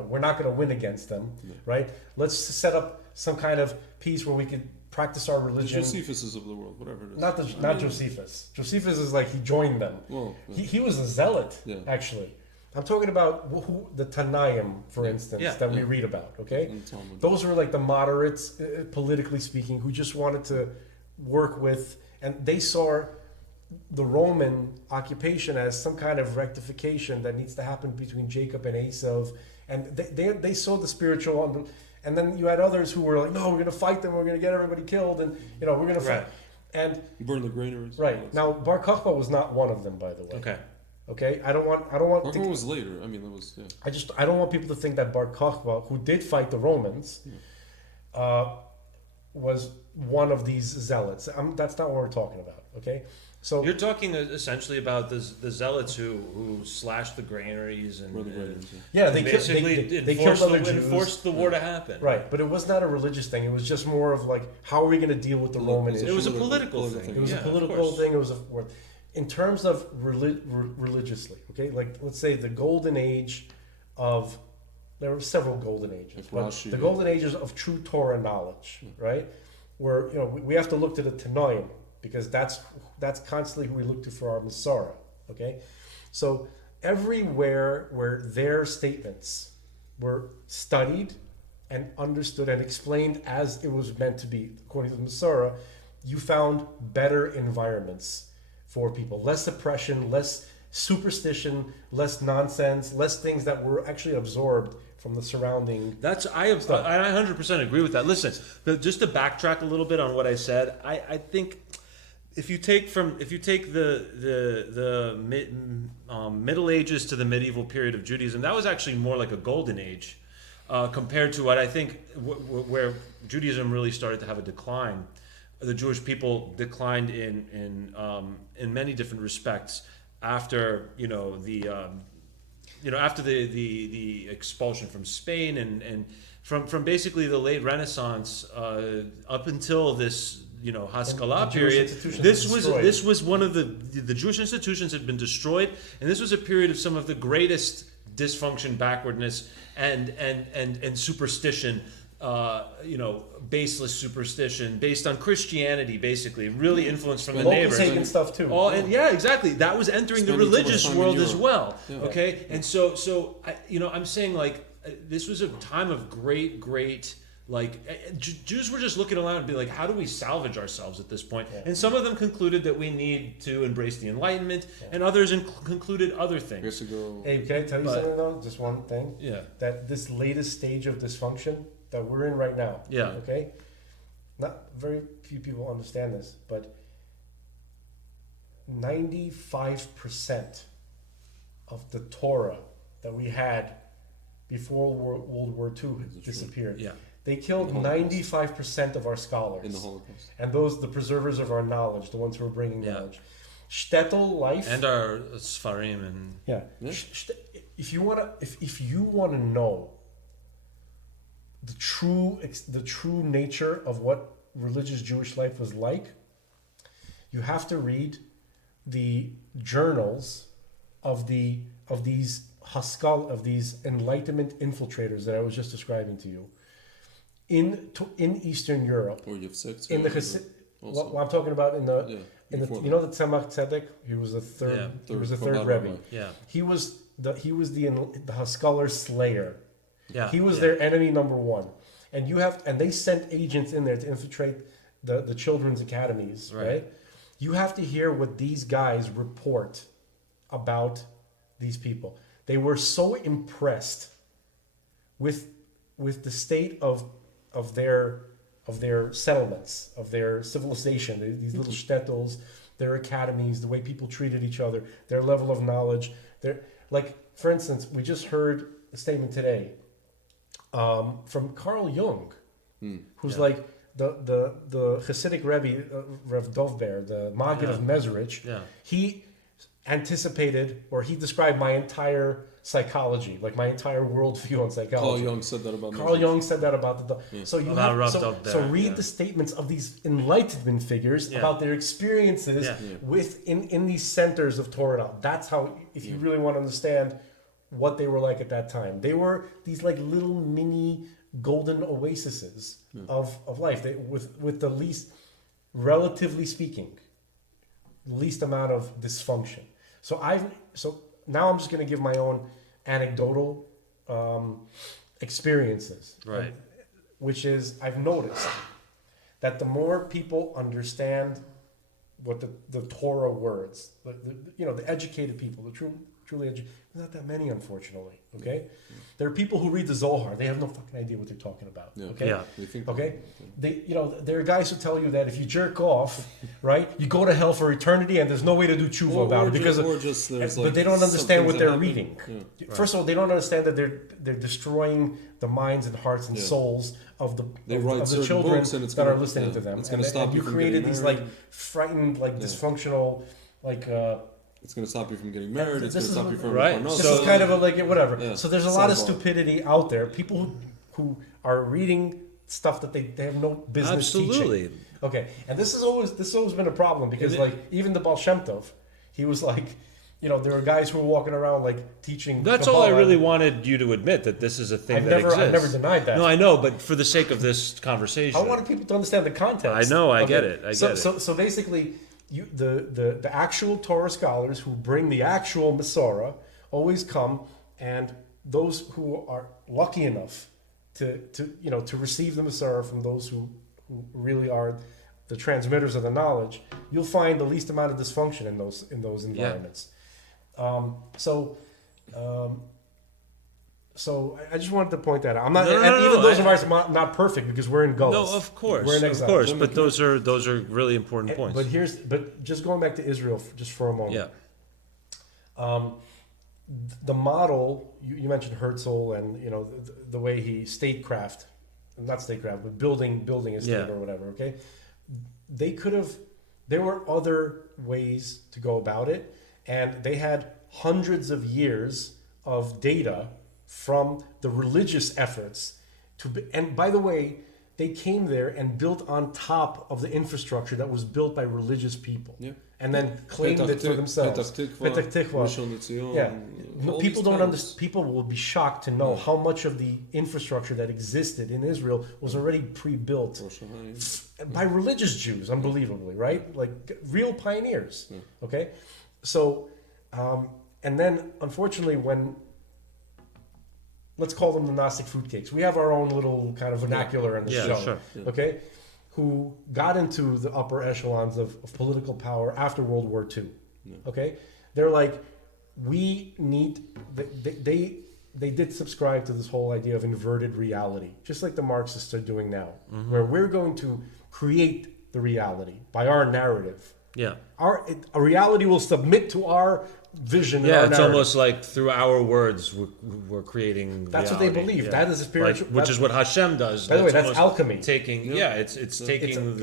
we're not going to win against them, right? Let's set up some kind of peace where we could practice our The religion. Josephus of the world, whatever it is. Not Josephus. Josephus is like he joined them. Well, He was a zealot, Yeah. actually. I'm talking about the Tanaim, for instance, Yeah. that we read about. Okay, And Talmud. those were like the moderates, politically speaking, who just wanted to work with, and they saw the Roman occupation as some kind of rectification that needs to happen between Jacob and Esau, and they saw the spiritual. And then you had others who were like, no, we're going to fight them, we're going to get everybody killed, and we're going to fight. Right. And Burn the granaries. right now, Bar Kokhba was not one of them, by the way. Okay. Okay, I don't want. Parker was later. I mean, that was. Yeah. I don't want people to think that Bar Kokhba, who did fight the Romans, was one of these zealots. That's not what we're talking about. Okay, so You're talking essentially about the zealots who slashed the granaries and, Burn the granaries. Yeah. yeah, they basically they killed other Jews. enforced the war to happen. Right, but it was not a religious thing. It was just more of like, how are we going to deal with the Roman issue? It was a political thing. It was Yeah, a of political course. thing. It was in terms of religiously. Okay, like let's say the golden age of. There were several golden ages. Like But Rashi, the golden ages of true Torah knowledge, right? where we have to look to the Tanoim, because that's constantly who we look to for our Masorah. Okay, so everywhere where their statements were studied and understood and explained as it was meant to be according to the Masorah, you found better environments for people, less oppression, less superstition, less nonsense, less things that were actually absorbed from the surrounding. I 100% agree with that. Listen, just to backtrack a little bit on what I said, I think if you take the Middle Ages to the medieval period of Judaism, that was actually more like a golden age compared to what I think where Judaism really started to have a decline. The Jewish people declined in many different respects after after the expulsion from Spain and from basically the late Renaissance up until this Haskalah period. This was one of the Jewish institutions had been destroyed, and this was a period of some of the greatest dysfunction, backwardness, and superstition. Baseless superstition based on Christianity, basically, really influenced from the neighbors. Pagan stuff too. Exactly. That was entering the religious world as well. Yeah. Okay, and so I'm saying like this was a time of great. Jews were just looking around and be like, how do we salvage ourselves at this point? Yeah. And some of them concluded that we need to embrace the Enlightenment, and others concluded other things. Hey, can I tell you something though? Just one thing. Yeah. That this latest stage of dysfunction that we're in right now. Yeah. Okay. Not very few people understand this, but 95% of the Torah that we had before World War II disappeared. Yeah. They killed 95% of our scholars. In the Holocaust. And those, the preservers of our knowledge, the ones who are bringing knowledge. Shtetl life. And our Sfarim and... Yeah. If you wanna know the true nature of what religious Jewish life was like, you have to read the journals of these Enlightenment infiltrators that I was just describing to you in Eastern Europe. Or you have six. In the what I'm talking about in the the Tzemach Tzedek, he was the third. Yeah. He was the third Rebbe. Yeah. He was the Haskalah slayer. Yeah. He was their enemy number one, and they sent agents in there to infiltrate the children's academies. Right. You have to hear what these guys report about these people. They were so impressed with the state of their settlements, of their civilization, these little shtetls, their academies, the way people treated each other, their level of knowledge. For instance, we just heard a statement today from Carl Jung, who's like the Hasidic Rebbe, Rev Dovber, the Maggid of Mezrich. Yeah. He anticipated, or he described my entire psychology, like my entire worldview on psychology. Carl Jung said that about the. So you read the statements of these Enlightenment figures about their experiences in these centers of Torah. That's how, if you really want to understand what they were like at that time, they were these like little mini golden oases of life. With the least, relatively speaking, least amount of dysfunction. So now I'm just going to give my own anecdotal experiences. Right. Which is, I've noticed that the more people understand what the Torah words, the educated people, the truly educated, not that many, unfortunately. Okay, there are people who read the Zohar. They have no fucking idea what they're talking about. Okay, there are guys who tell you that if you jerk off, right, you go to hell for eternity, and there's no way to do tshuva about it but they don't understand what they're reading. Yeah. First of all, they don't understand that they're destroying the minds and hearts and souls of the children that are listening to them. It's going to stop you from created these like frightened, like dysfunctional, like. It's going to stop you from getting married. It's going to stop you from This is kind of whatever. Yeah. So there's a lot of stupidity out there. People who are reading stuff that they have no business teaching. Okay, and this has always been a problem because even the Baal Shem Tov, he was like, there are guys who are walking around like teaching. That's all I Kabbalah. really wanted you to admit, that this is a thing I've that exists. never denied that. No, I know, but for the sake of this conversation, I wanted people to understand the context. I know, I of get it. I so, get it. So basically, the actual Torah scholars who bring the actual Masorah always come, and those who are lucky enough to receive the Masorah from those who really are the transmitters of the knowledge, you'll find the least amount of dysfunction in those environments. So I just wanted to point that out. I'm not, No, and even no, those environments are not perfect because we're in Gullus. No, of course, we're in of exile. course. But those are really important points. But just going back to Israel just for a moment. Yeah. The model you mentioned Herzl, and the way he not statecraft, but building a state or whatever. Okay, there were other ways to go about it, and they had hundreds of years of data from the religious efforts and by the way, they came there and built on top of the infrastructure that was built by religious people. Yeah. And then claimed it for themselves. Petach Tikva. Yeah. People don't understand. People will be shocked to know how much of the infrastructure that existed in Israel was already pre-built by religious Jews, unbelievably, right? Like real pioneers. Okay? So, and then unfortunately let's call them the Gnostic fruitcakes. We have our own little kind of vernacular in the show. Sure. Okay? Who got into the upper echelons of political power after World War II. Okay? They're like, we need... They did subscribe to this whole idea of inverted reality, just like the Marxists are doing now, where we're going to create the reality by our narrative. Yeah. A reality will submit to our vision. Yeah, and it's our narrative. almost like through our words we're creating. That's reality. what they believe. Yeah. That is a spiritual, which is what Hashem does. By the way, that's almost alchemy. Taking, it's taking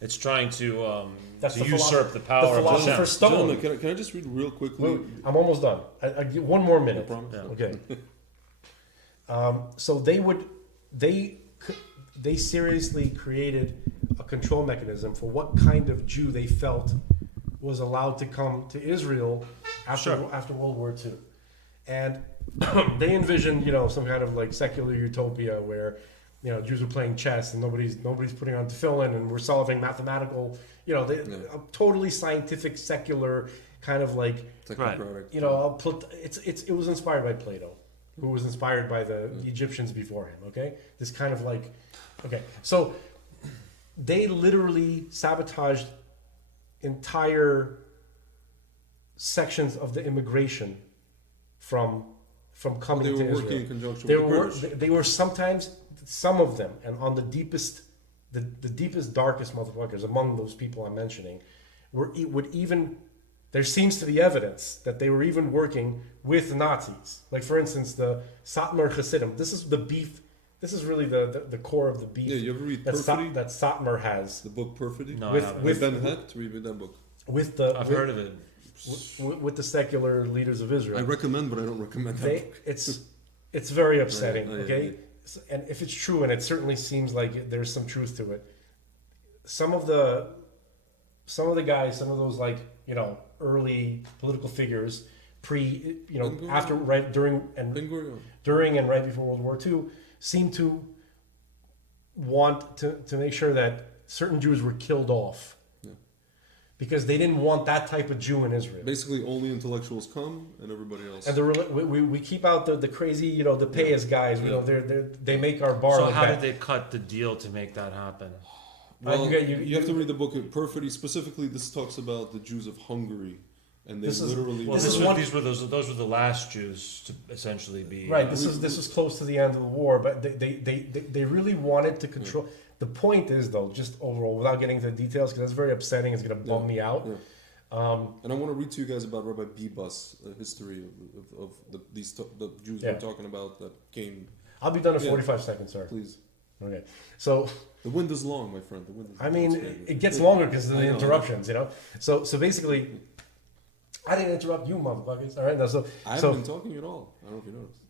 it's trying to That's the usurp the the power of Hashem. philosopher's stone. Gentlemen, can I just read real quickly? Wait, I'm almost done. I give one more minute. I promise. Yeah. Okay. So they seriously created a control mechanism for what kind of Jew they felt was allowed to come to Israel after World War II, and they envisioned some kind of like secular utopia where Jews are playing chess and nobody's putting on tefillin and we're solving mathematical a totally scientific secular kind of like Technocratic. it was inspired by Plato, who was inspired by the Egyptians before him. Okay, this kind of like so they literally sabotaged entire sections of the immigration from coming They to were Israel. working in conjunction with the British. They were sometimes, some of them, and on the deepest, darkest motherfuckers among those people I'm mentioning, there seems to be evidence that they were even working with Nazis. Like for instance, the Satmar Hasidim. This is the beef. This is really the core of the beef. Yeah, you ever read that Perfidy? That Satmar has. The book Perfidy? No, With- I haven't. With Ben Hecht, read that book. I've heard of it. With the secular leaders of Israel. I recommend, but I don't recommend that book. It's very upsetting. Yeah. Okay, and if it's true, and it certainly seems like there's some truth to it, some of the guys, some of those like early political figures, after, right, during and right before World War II, seem to want to make sure that certain Jews were killed off. Because they didn't want that type of Jew in Israel. Basically, only intellectuals come, and everybody else. And we keep out the crazy, the pay-as guys. They make our bar. So look how bad. did they cut the deal to make that happen? Well, you have to read the book Perfidy. Specifically, this talks about the Jews of Hungary, and they literally. Those were the last Jews to essentially be right. This is close to the end of the war, but they really wanted to control. Yeah. The point is, though, just overall, without getting into the details, because that's very upsetting. It's going to bum me out. Yeah. And I want to read to you guys about Rabbi Bibas, the history of the Jews we're talking about that came. I'll be done in 45 seconds, sir. Please. Okay. So the wind is long, my friend. The wind is it gets longer because of the interruptions, So basically, I didn't interrupt you, motherfuckers. All right. I haven't been talking at all. I don't know if you noticed.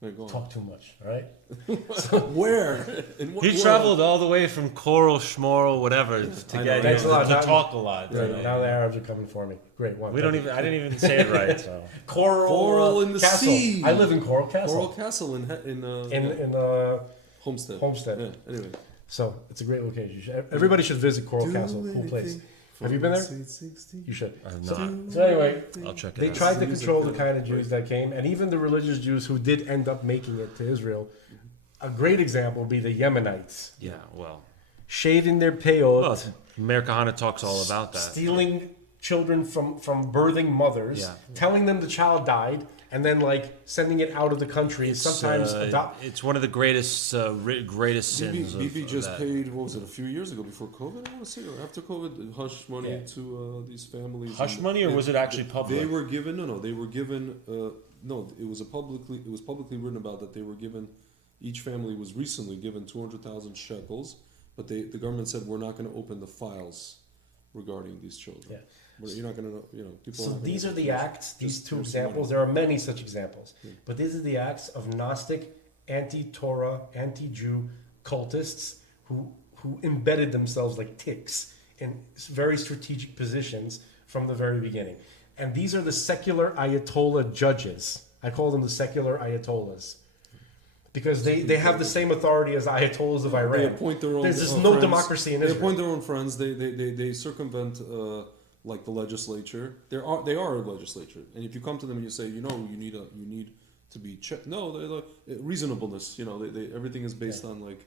Wait, go on. talk too much. All right. Where? In what He world? traveled all the way from Coral, Schmoral, whatever, to I know. get Thanks here a lot. to Now- talk a lot. Right, today. now the Arabs are coming for me. Great one. We don't even. I didn't even say it right. So Coral in the Castle. sea. I live in Coral Castle. Coral Castle in Homestead. Homestead. Yeah. Anyway. So it's a great location. Everybody should visit Coral Castle. Cool place. Have you been there? You should. I have So, not. so anyway, I'll check it they out. tried to control the kind of Jews that came, and even the religious Jews who did end up making it to Israel. A great example would be the Yemenites, Yeah. Well. shaving their peyot, Well, Meir Kahane talks all about that. stealing children from birthing mothers, Yeah. telling them the child died, and then like sending it out of the country. Sometimes adopt. It's one of the greatest greatest sins. Bibi of just that. paid, what was it, a few years ago before COVID, I want to say, or after COVID, hush money Yeah. to these families. Hush And money, or was it actually public? They were given, they were given, no, it was publicly written about that they were given, each family was recently given 200,000 shekels, but the government said, we're not going to open the files regarding these children. Yeah. You're not going to, people So are not gonna these are know. the acts, these Just two here's some examples. money. There are many such examples. But these are the acts of Gnostic, anti-Torah, anti-Jew cultists who embedded themselves like ticks in very strategic positions from the very beginning. And these are the secular Ayatollah judges. I call them the secular Ayatollahs. Because they have the same authority as the Ayatollahs of Iran. They appoint their own. There's just friends. no democracy in They Israel. appoint their own friends. They circumvent like the legislature. They are a legislature, and if you come to them and you say, you need to be checked. No, they're like reasonableness. They everything is based on like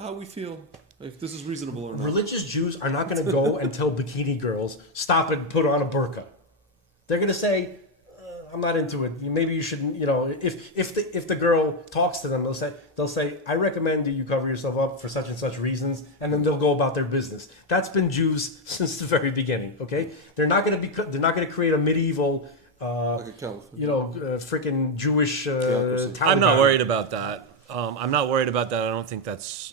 how we feel, if this is reasonable or not. Religious Jews are not going to go and tell bikini girls, stop and put on a burqa. They're going to say, I'm not into it. Maybe you shouldn't, if the girl talks to them, they'll say, I recommend that you cover yourself up for such and such reasons, and then they'll go about their business. That's been Jews since the very beginning, okay? They're not going to create a medieval, Like a caliphate. freaking Jewish Theocracy. I'm not Taliban. worried about that. I'm not worried about that. I don't think that's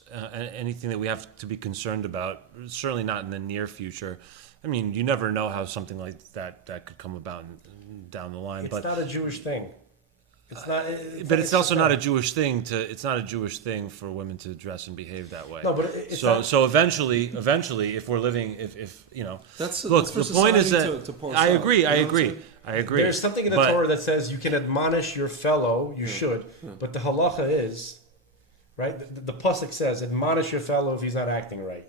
anything that we have to be concerned about. Certainly not in the near future. I mean, you never know how something like that could come about down the line. It's But not a Jewish thing. It's not. but it's also not a Jewish thing It's not a Jewish thing for women to dress and behave that way. No, but it's so not, so eventually, if we're living, if That's look, that's for the point is that society to parse I out, agree. you know I what I'm agree. saying? I agree. There's something in the But- Torah that says you can admonish your fellow. You should, but the halacha is, right? The pasuk says, admonish your fellow if he's not acting right.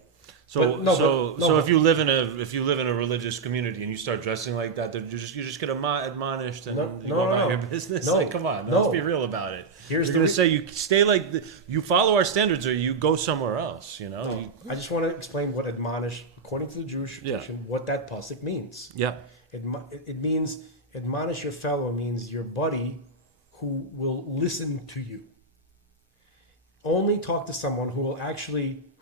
So But no, so but- no, so but- if you live in a religious community and you start dressing like that, you just get admonished and No, you no, go no, about no. your business. No, Like, come on, no. let's be real about it. Here's You're the going re- to say you stay you follow our standards or you go somewhere else. You- I just want to explain what admonish, according to the Jewish Yeah. tradition, what that pasuk means. yeah. It means admonish your fellow means your buddy who will listen to you. Only talk to someone who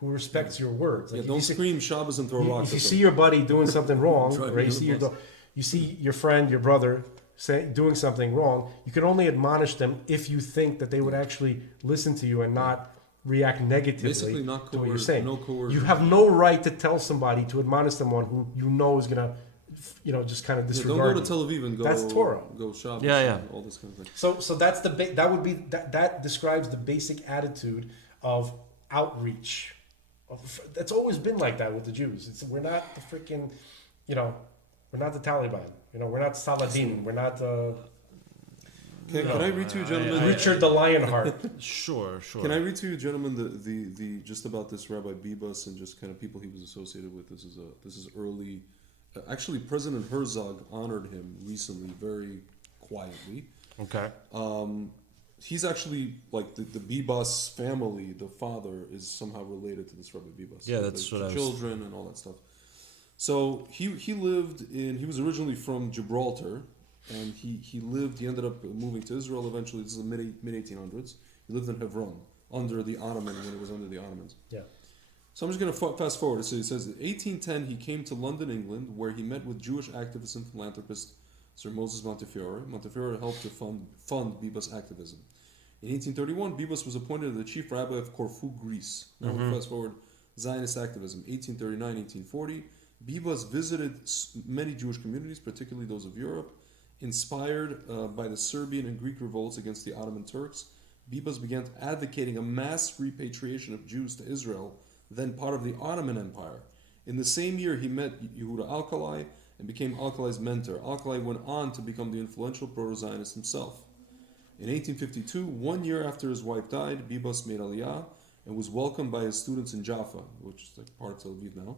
respects your words. Yeah, if don't you see- scream Shabbos and throw rocks If you at see them. your buddy doing something wrong, Drive or me to the bus. you see your friend, your brother, doing something wrong, you can only admonish them if you think that they would actually listen to you and not react negatively Basically, not to what you're coercion, saying. no coercion. You have no right to tell somebody to admonish someone who you know is gonna, just kind of Yeah, don't disregard. go to you. Tel Aviv and go. That's Torah. Go Shabbos. Yeah, yeah. and all this kind of thing. So that's that would be that describes the basic attitude of outreach. That's always been like that with the Jews. We're not the freaking, we're not the Taliban. We're not Saladin. We're not Can I read to you, gentlemen? Richard the Lionheart. Sure. Can I read to you, gentlemen, the just about this Rabbi Bibas and just kind of people he was associated with? This is early. Actually, President Herzog honored him recently, very quietly. Okay. He's actually like the Bibas family. The father is somehow related to this Rabbi Bibas. Yeah, that's the what I was- children and all that stuff. So he was originally from Gibraltar, and he ended up moving to Israel eventually. This is the mid 1800s. He lived in Hebron under the Ottoman when it was under the Ottomans. Yeah. So I'm just going to fast forward. So it says, in 1810, he came to London, England, where he met with Jewish activist and philanthropist Sir Moses Montefiore. Montefiore helped to fund Bibas activism. In 1831, Bibas was appointed the chief rabbi of Corfu, Greece. Now we fast forward, Zionist activism. 1839, 1840, Bibas visited many Jewish communities, particularly those of Europe, Inspired by the Serbian and Greek revolts against the Ottoman Turks, Bibas began advocating a mass repatriation of Jews to Israel, then part of the Ottoman Empire. In the same year, he met Yehuda Alkali and became Alkali's mentor. Alkali went on to become the influential proto-Zionist himself. In 1852, 1 year after his wife died, Bibas made Aliyah and was welcomed by his students in Jaffa, which is like part of Tel Aviv now.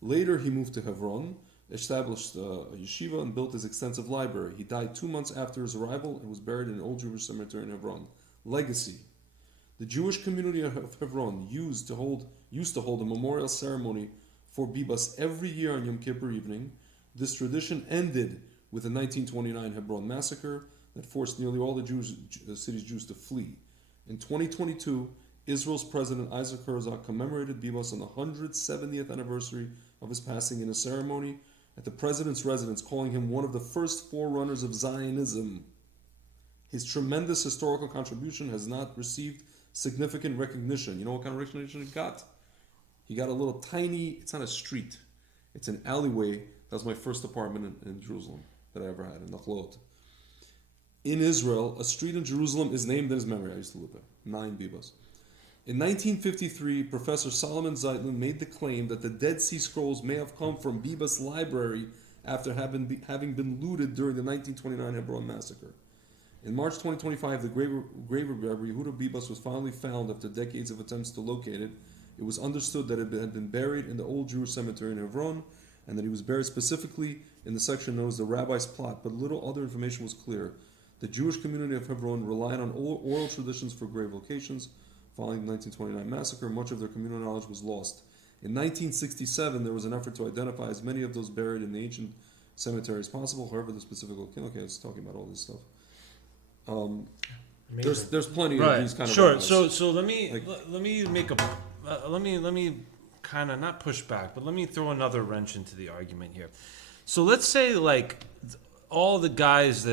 Later, he moved to Hebron, established a yeshiva, and built his extensive library. He died 2 months after his arrival and was buried in an old Jewish cemetery in Hebron. Legacy. The Jewish community of Hebron used to hold a memorial ceremony for Bibas every year on Yom Kippur evening. This tradition ended with the 1929 Hebron massacre that forced nearly all the city's Jews to flee. In 2022, Israel's President Isaac Herzog commemorated Bibas on the 170th anniversary of his passing in a ceremony at the president's residence, calling him one of the first forerunners of Zionism. His tremendous historical contribution has not received significant recognition. You know what kind of recognition he got? He got a little tiny, it's not a street, it's an alleyway. That was my first apartment in Jerusalem that I ever had, in Nachlot. In Israel, a street in Jerusalem is named in his memory. I used to live there. 9 Bibas. In 1953, Professor Solomon Zeitlin made the claim that the Dead Sea Scrolls may have come from Bibas' library after having been looted during the 1929 Hebron massacre. In March 2025, the grave of Rabbi Yehuda Bibas was finally found after decades of attempts to locate it. It was understood that it had been buried in the old Jewish cemetery in Hebron, and that he was buried specifically in the section known as the Rabbi's Plot, but little other information was clear. The Jewish community of Hebron relied on oral traditions for grave locations. Following the 1929 massacre, much of their communal knowledge was lost. In 1967, there was an effort to identify as many of those buried in the ancient cemetery as possible. However, the specific location, okay, I was talking about all this stuff. There's plenty of these kind of arguments. So let me make a let me kind of not push back, but let me throw another wrench into the argument here. So let's say like all the guys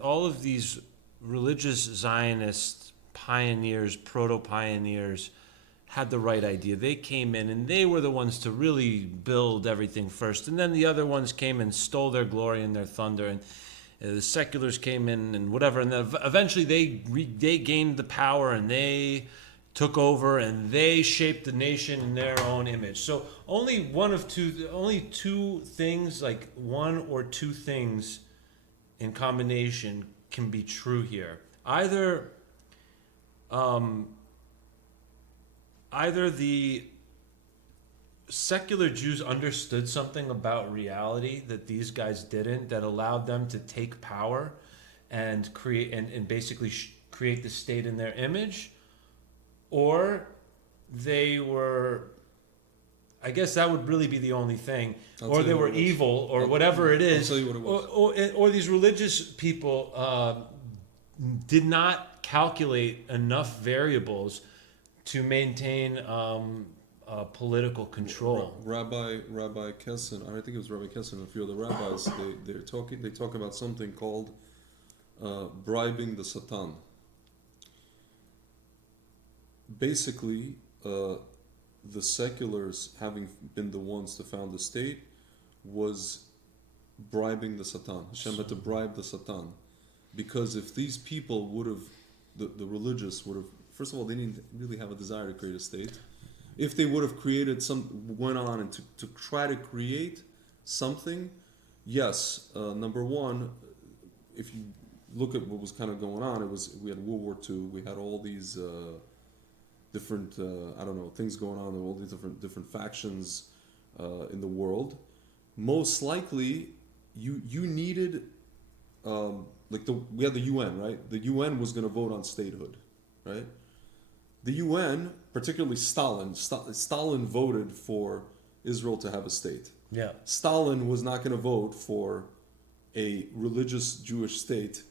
all of these religious Zionist pioneers, proto-pioneers, had the right idea. They came in and they were the ones to really build everything first, and then the other ones came and stole their glory and their thunder, and the seculars came in and whatever, and then eventually they gained the power and they took over and they shaped the nation in their own image. So only two things, like one or two things in combination can be true here. Either the secular Jews understood something about reality that these guys didn't, that allowed them to take power and create and basically create the state in their image, or they were, I guess that would really be the only thing, or they were evil, or whatever it is. I'll tell you what it was. Or these religious people did not calculate enough variables to maintain political control. Rabbi Kessin, I think it was Rabbi Kessin and a few other rabbis, they talk about something called bribing the Satan. Basically, the seculars, having been the ones to found the state, was bribing the Satan. Hashem had to bribe the Satan. Because if these people would have, the religious would have, first of all, they didn't really have a desire to create a state. If they would have went on and to try to create something, yes, number one, if you look at what was kind of going on, we had World War II, we had all these different, things going on, all these different factions in the world. Most likely, you needed, we had the UN, right? The UN was going to vote on statehood, right? The UN, particularly Stalin voted for Israel to have a state. Yeah. Stalin was not going to vote for a religious Jewish state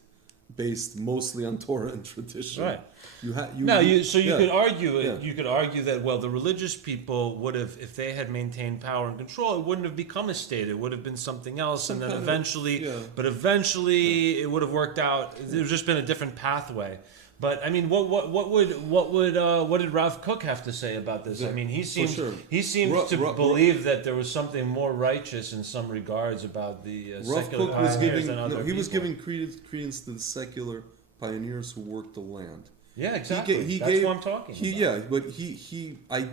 based mostly on Torah and tradition. Right. You could argue you could argue that, well, the religious people would have, if they had maintained power and control, it wouldn't have become a state. It would have been something else, and then eventually it would have worked out. There's just been a different pathway. But I mean, what did Rav Kook have to say about this? I mean, he seems sure. to believe that there was something more righteous in some regards about the Rav secular Kook was pioneers giving than other no, he was people. giving credence to the secular pioneers who worked the land. Yeah, exactly. He That's gave, what I'm talking about. Yeah, but I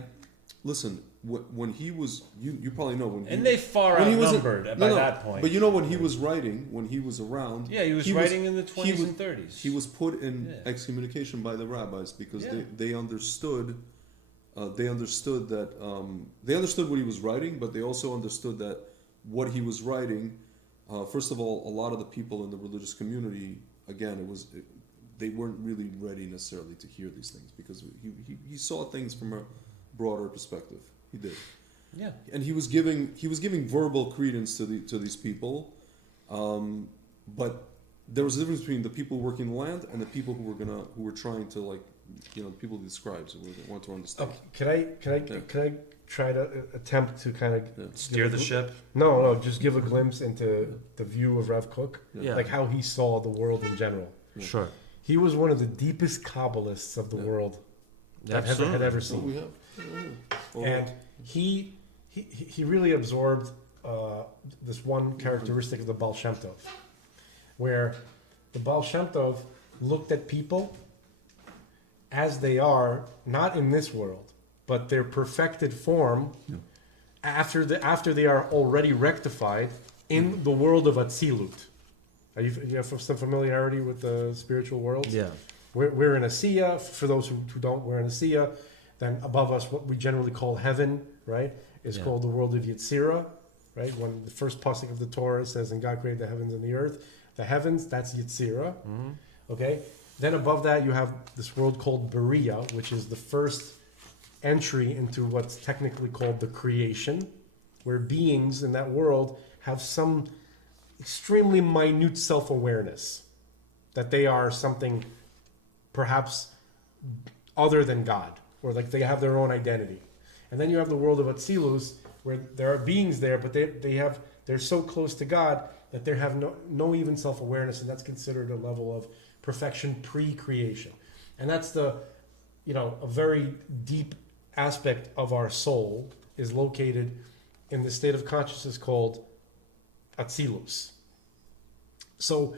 listen when he was you probably know when he, And they far when he was outnumbered by that point. But you know when he was writing, when he was around, Yeah, he was writing in the 20s and 30s. He was put in excommunication by the rabbis because they understood that they understood what he was writing, but they also understood that what he was writing. First of all, a lot of the people in the religious community, again, they weren't really ready necessarily to hear these things because he saw things from a broader perspective. He did. Yeah. And he was giving verbal credence to these people, but there was a difference between the people working the land and the people who were trying to people the scribes who want to understand. Can I try to attempt to kind of Steer the ship. No, just give a glimpse into the view of Rav Kook, Yeah. like how he saw the world in general. Sure. He was one of the deepest Kabbalists of the world I've had ever So seen. we have. And he really absorbed this one characteristic of the Baal Shem Tov, where the Baal Shem Tov looked at people as they are, not in this world, but their perfected form after they are already rectified in the world of Atzilut. You have some familiarity with the spiritual world? Yeah. We're in a Asiya. For those who don't, we're in a Asiya. Then above us, what we generally call heaven, right, is called the world of Yetzirah, right? When the first pasuk of the Torah says, "And God created the heavens and the earth," the heavens, that's Yetzirah, okay? Then above that, you have this world called Beriah, which is the first entry into what's technically called the creation, where beings in that world have some extremely minute self-awareness that they are something perhaps other than God, or like they have their own identity. And then you have the world of Atzilus, where there are beings there, but they're so close to God that they have no even self-awareness, and that's considered a level of perfection pre-creation. And that's a very deep aspect of our soul is located in the state of consciousness called Atzilus. So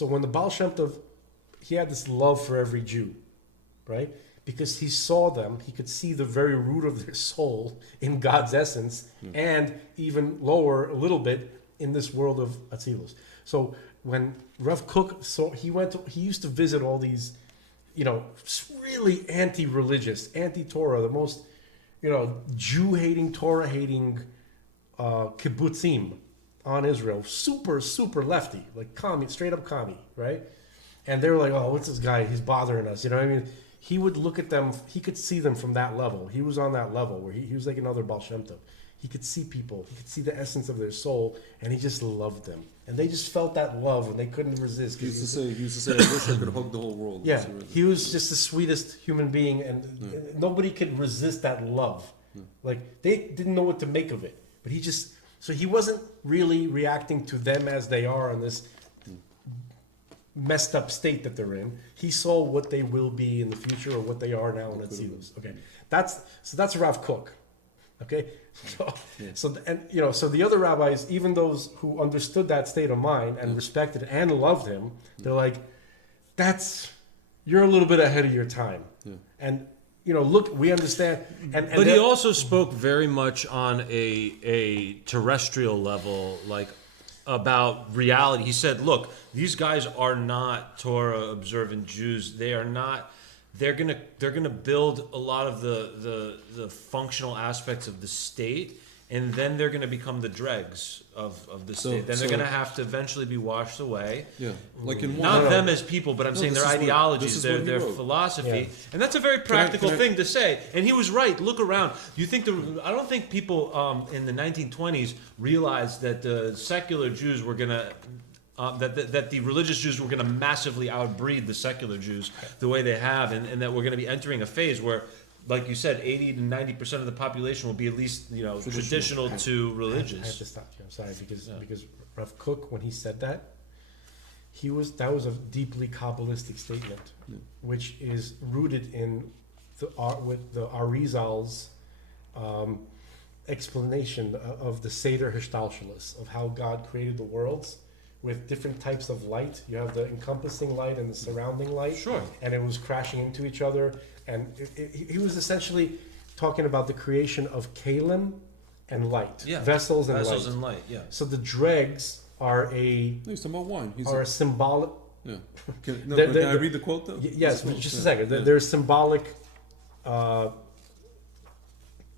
when the Baal Shem Tov, he had this love for every Jew, right? Because he saw them, he could see the very root of their soul in God's essence, and even lower a little bit in this world of Atzilus. So when Rav Kook saw, he used to visit all these, really anti-religious, anti-Torah, the most, Jew-hating, Torah-hating kibbutzim on Israel, super, super lefty, like commie, straight up commie, right? And they were like, "Oh, what's this guy? He's bothering us." You know what I mean? He would look at them, he could see them from that level. He was on that level where he was like another Baal Shem Tov. He could see people, he could see the essence of their soul, and he just loved them. And they just felt that love, and they couldn't resist. He used to say, "I wish I could hug the whole world." Yeah, he was just the sweetest human being, and nobody could resist that love. Like, they didn't know what to make of it. But so he wasn't really reacting to them as they are in this messed up state that they're in. He saw what they will be in the future, or what they are now in Atzilus. Okay, that's Rav Kook. Okay, so the other rabbis, even those who understood that state of mind and respected and loved him, they're like, you're a little bit ahead of your time. And look, we understand. But he also spoke very much on a terrestrial level, like about reality. He said, "Look, these guys are not Torah observant Jews. They are not. They're gonna build a lot of the functional aspects of the state, and then they're gonna become the dregs of the state. Then they're gonna have to eventually be washed away. Yeah, like in not them as people, but I'm saying their ideologies, their philosophy, and that's a very practical thing to say. And he was right. Look around. You think I don't think people in the 1920s realized that the secular Jews were gonna. That the religious Jews were going to massively outbreed the secular Jews the way they have, and that we're going to be entering a phase where, like you said, 80 to 90% of the population will be at least traditional to religious. I have to stop you. I'm sorry, because Rav Kook, when he said that, that was a deeply Kabbalistic statement, Yeah. which is rooted in with the Arizal's explanation of the Seder Hishtalshalos, of how God created the worlds with different types of light. You have the encompassing light and the surrounding light, Sure. and it was crashing into each other. And he was essentially talking about the creation of kalim and light, Yeah. vessels and Vessels light. and light. Yeah. So the dregs are No, he's talking about wine. a symbolic. Yeah. Can I read the quote though? Yes, This just a quote, second. yeah. They're symbolic.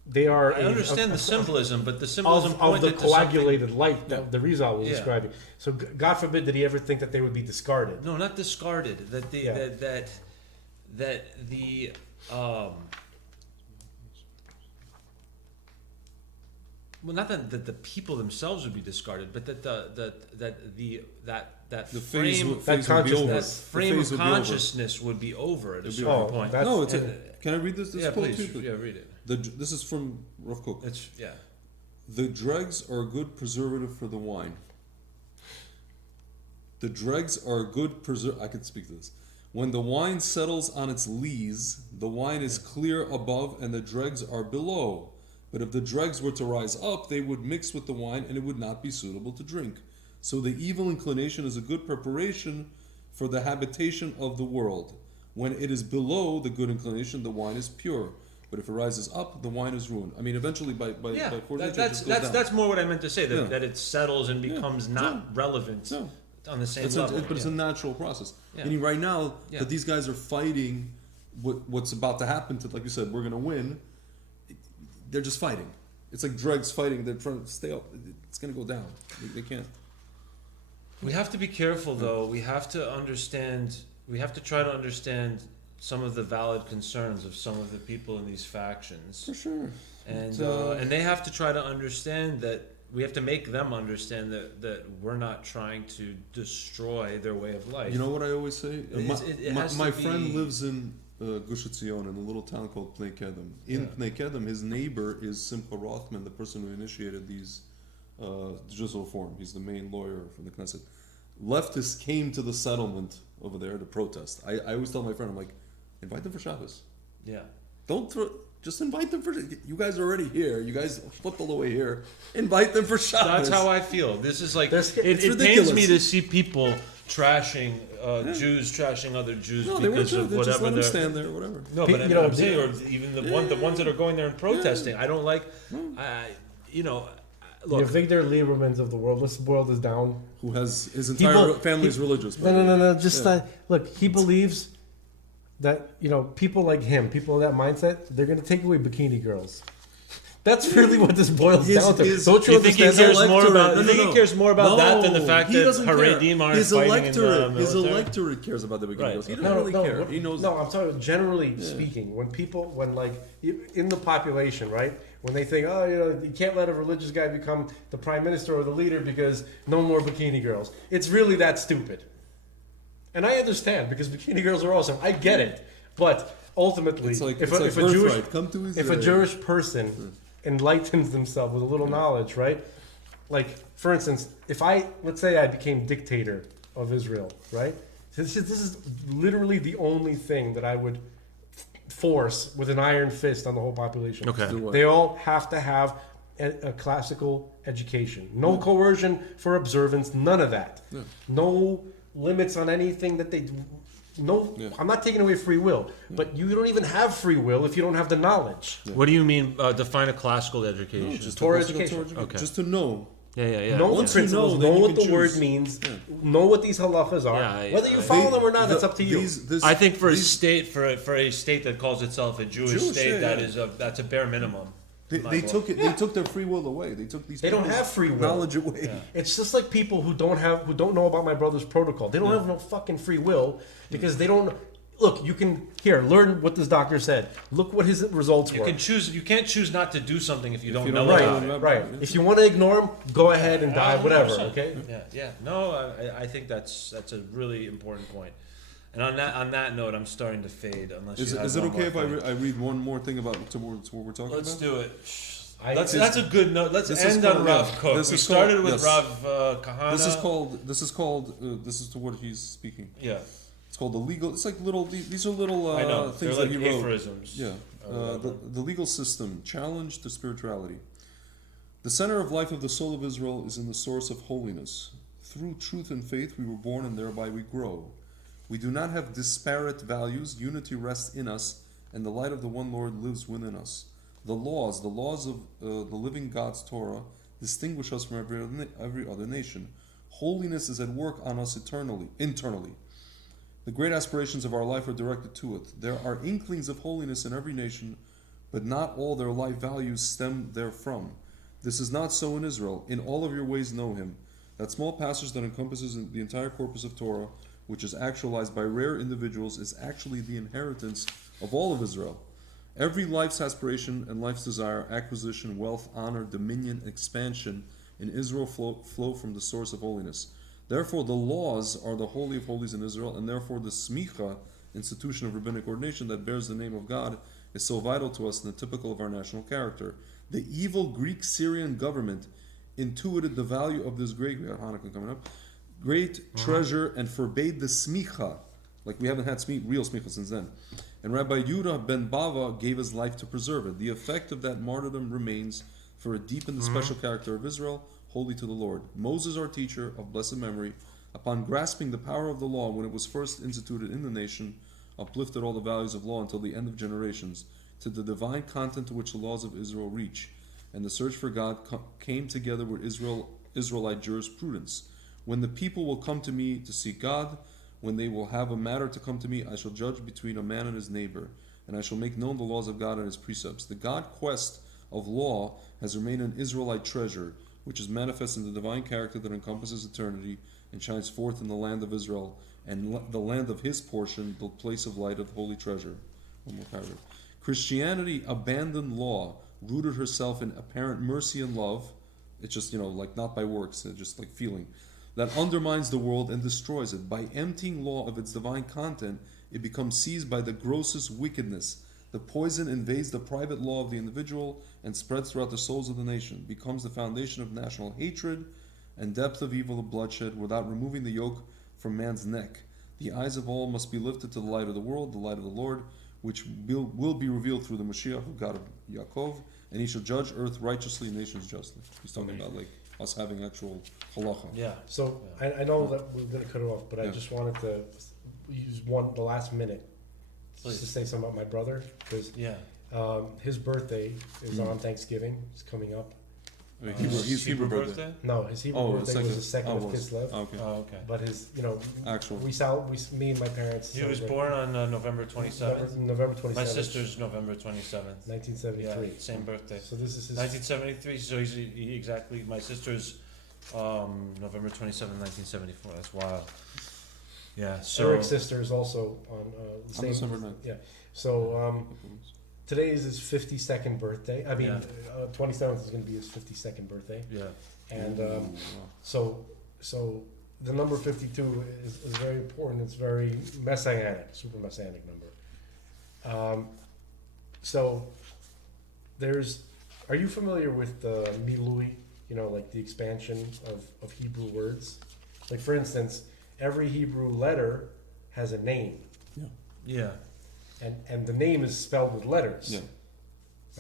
They are. I understand the symbolism, but the symbolism of pointed the to something. coagulated light that the Rizal was Yeah. describing. So God forbid that he ever think that they would be discarded. No, not discarded. That the Yeah. that the well, not that the people themselves would be discarded, but that that The frame phase that would be over. that The frame phase of would be over. consciousness would be over at a It'd be certain over. point. That's- No, and- can I read this Yeah, quote please. too? Yeah, read it. This is from Rav Kook. It's yeah. The dregs are a good preservative for the wine. The dregs are a good I could speak to this. When the wine settles on its lees, the wine is clear above and the dregs are below. But if the dregs were to rise up, they would mix with the wine and it would not be suitable to drink. So the evil inclination is a good preparation for the habitation of the world. When it is below the good inclination, the wine is pure. But if it rises up, the wine is ruined. I mean, eventually by Yeah, force nature, it that's just goes down. that's more what I meant to say. That, Yeah. that it settles and becomes not Yeah. relevant No. on the same It's level. but it's yeah. a natural process. Yeah. Meaning right now Yeah. that these guys are fighting what's about to happen to, like you said, we're going to win. They're just fighting. It's like dregs fighting. They're trying to stay up. It's going to go down. They can't. We have to be careful, though. We have to understand. We have to try to understand some of the valid concerns of some of the people in these factions, For sure. and they have to try to understand that. We have to make them understand that we're not trying to destroy their way of life. You know what I always say? It has My to friend be- lives in Gush Etzion in a little town called Pnei Kedem. In Yeah. Pnei Kedem, his neighbor is Simcha Rothman, the person who initiated these judicial reform. He's the main lawyer from the Knesset. Leftists came to the settlement over there to protest. I always tell my friend, I'm like, invite them for Shabbos. Yeah. Don't throw. Just invite them for. You guys are already here. You guys flipped all the way here. Invite them for Shabbos. That's how I feel. This is like There's- it it's pains ridiculous. me to see people trashing Jews, trashing other Jews No, they weren't. because of They just whatever let them they're. stand there, whatever. No, Pe- but you know, I'm saying, or even the ones that are going there and protesting. I don't like. You know, The look. Avigdor Liebermans of the world. Let's boil this down. Who has his entire family is religious. by the way. No. Just Yeah. look. He believes that people like him, people in that mindset, they're going to take away bikini girls. That's really what this boils down to. Don't you You think he understand? cares more about? You think No. he cares more about that than the fact he that doesn't care. Haredim aren't His fighting electorate, in the his military? electorate cares about the beginning. Right. He doesn't really care. He knows. No, I'm talking generally speaking. When like in the population, right? When they think, you can't let a religious guy become the prime minister or the leader because no more bikini girls. It's really that stupid. And I understand because bikini girls are awesome. I get it, but ultimately, It's like if it's a like Jewish birthright. Come to if a Israel. Jewish person enlightens themselves with a little knowledge, right? Like, for instance, let's say I became dictator of Israel, right? This is literally the only thing that I would force with an iron fist on the whole population. Okay. Do what? They all have to have a classical education. No coercion for observance, none of that. Yeah. No limits on anything that they do. No, Yeah. I'm not taking away free will, but you don't even have free will if you don't have the knowledge. What do you mean? Define a classical No, education. just Torah classical education. Okay. Just to know. Yeah. Know Once the you principles, know, know, then you what can the word choose. means, Yeah. know what these halachas are. Yeah, Whether you follow them or not, that's up to you. I think for a state for a state that calls itself a Jewish Jewish, state, yeah. that's a bare minimum. They took it. They took their free will away. They took these. They don't people's have free will. knowledge away. Yeah. It's just like people who don't know about my brother's protocol. They don't have no fucking free will because they don't. Look, you can learn what this doctor said. Look what his results You were. can choose. You can't choose not to do something if you don't you know don't know about about it. it. Right. Yeah. If you want to ignore them, go ahead and die. Whatever. 100%. Okay. Yeah. No, I think that's a really important point. And on that note, I'm starting to fade. Unless Is you have it one okay more if thing. I read one more thing about towards what we're talking Let's about? do it. That's a good note. Let's This is end on called- Rav yeah, Kook. this We is started called- with yes. Rav Kahana. This is to what he's speaking. Yeah, It's called the legal. It's like little. These are little I know. things They're that like he wrote. aphorisms. Yeah. or whatever. The legal system, challenge to spirituality. The center of life of the soul of Israel is in the source of holiness. Through truth and faith we were born, and thereby we grow. We do not have disparate values. Unity rests in us, and the light of the one Lord lives within us. The laws of the living God's Torah distinguish us from every other nation. Holiness is at work on us internally. The great aspirations of our life are directed to it. There are inklings of holiness in every nation, but not all their life values stem therefrom. This is not so in Israel. In all of your ways know him. That small passage that encompasses the entire corpus of Torah, which is actualized by rare individuals, is actually the inheritance of all of Israel. Every life's aspiration and life's desire, acquisition, wealth, honor, dominion, expansion in Israel flow from the source of holiness. Therefore, the laws are the holy of holies in Israel, and therefore the smicha, institution of rabbinic ordination that bears the name of God, is so vital to us and typical of our national character. The evil Greek-Syrian government intuited the value of this great, we have Hanukkah coming up, great treasure and forbade the smicha, like we haven't had real smicha since then. And Rabbi Yudah ben Bava gave his life to preserve it. The effect of that martyrdom remains, for it deepened the special character of Israel, holy to the Lord. Moses, our teacher of blessed memory, upon grasping the power of the law when it was first instituted in the nation, uplifted all the values of law until the end of generations, to the divine content to which the laws of Israel reach. And the search for God came together with Israelite jurisprudence. When the people will come to me to seek God, when they will have a matter to come to me, I shall judge between a man and his neighbor, and I shall make known the laws of God and his precepts. The God quest of law has remained an Israelite treasure, which is manifest in the divine character that encompasses eternity and shines forth in the land of Israel, and the land of his portion, the place of light of the holy treasure. One more paragraph. Christianity abandoned law, rooted herself in apparent mercy and love. It's just, like not by works, just like feeling. That undermines the world and destroys it. By emptying law of its divine content, it becomes seized by the grossest wickedness. The poison invades the private law of the individual and spreads throughout the souls of the nation, becomes the foundation of national hatred and depth of evil of bloodshed without removing the yoke from man's neck. The eyes of all must be lifted to the light of the world, the light of the Lord, which will be revealed through the Mashiach, the God of Yaakov, and he shall judge earth righteously and nations justly. He's talking about like us having actual halacha. Yeah. So I know that we're going to cut it off, but I Yeah. just wanted to use the last minute Please. to say something about my brother, because Yeah. his birthday is on Thanksgiving. It's coming up. I mean, he's Hebrew birthday. No, his Hebrew Oh, birthday was the second of was. Kislev. Oh, okay. Oh, okay. But his, Actual. me and my parents. He was celebrate born on November 27th. November 27th. My sister's November 27th. 1973. Yeah, same birthday. So this is his. 1973. So he exactly. My sister's November 27th, 1974. That's wild. Yeah. So Eric's sister is also on the same. December 9th. Yeah. So today is his 52nd birthday. I mean, Yeah. 27th is going to be his 52nd birthday. yeah. And Ooh, wow. so the number 52 is very important. It's very messianic, super messianic number. So are you familiar with the Milui? Like the expansion of Hebrew words. Like for instance, every Hebrew letter has a name, Yeah. and the name is spelled with letters. Yeah.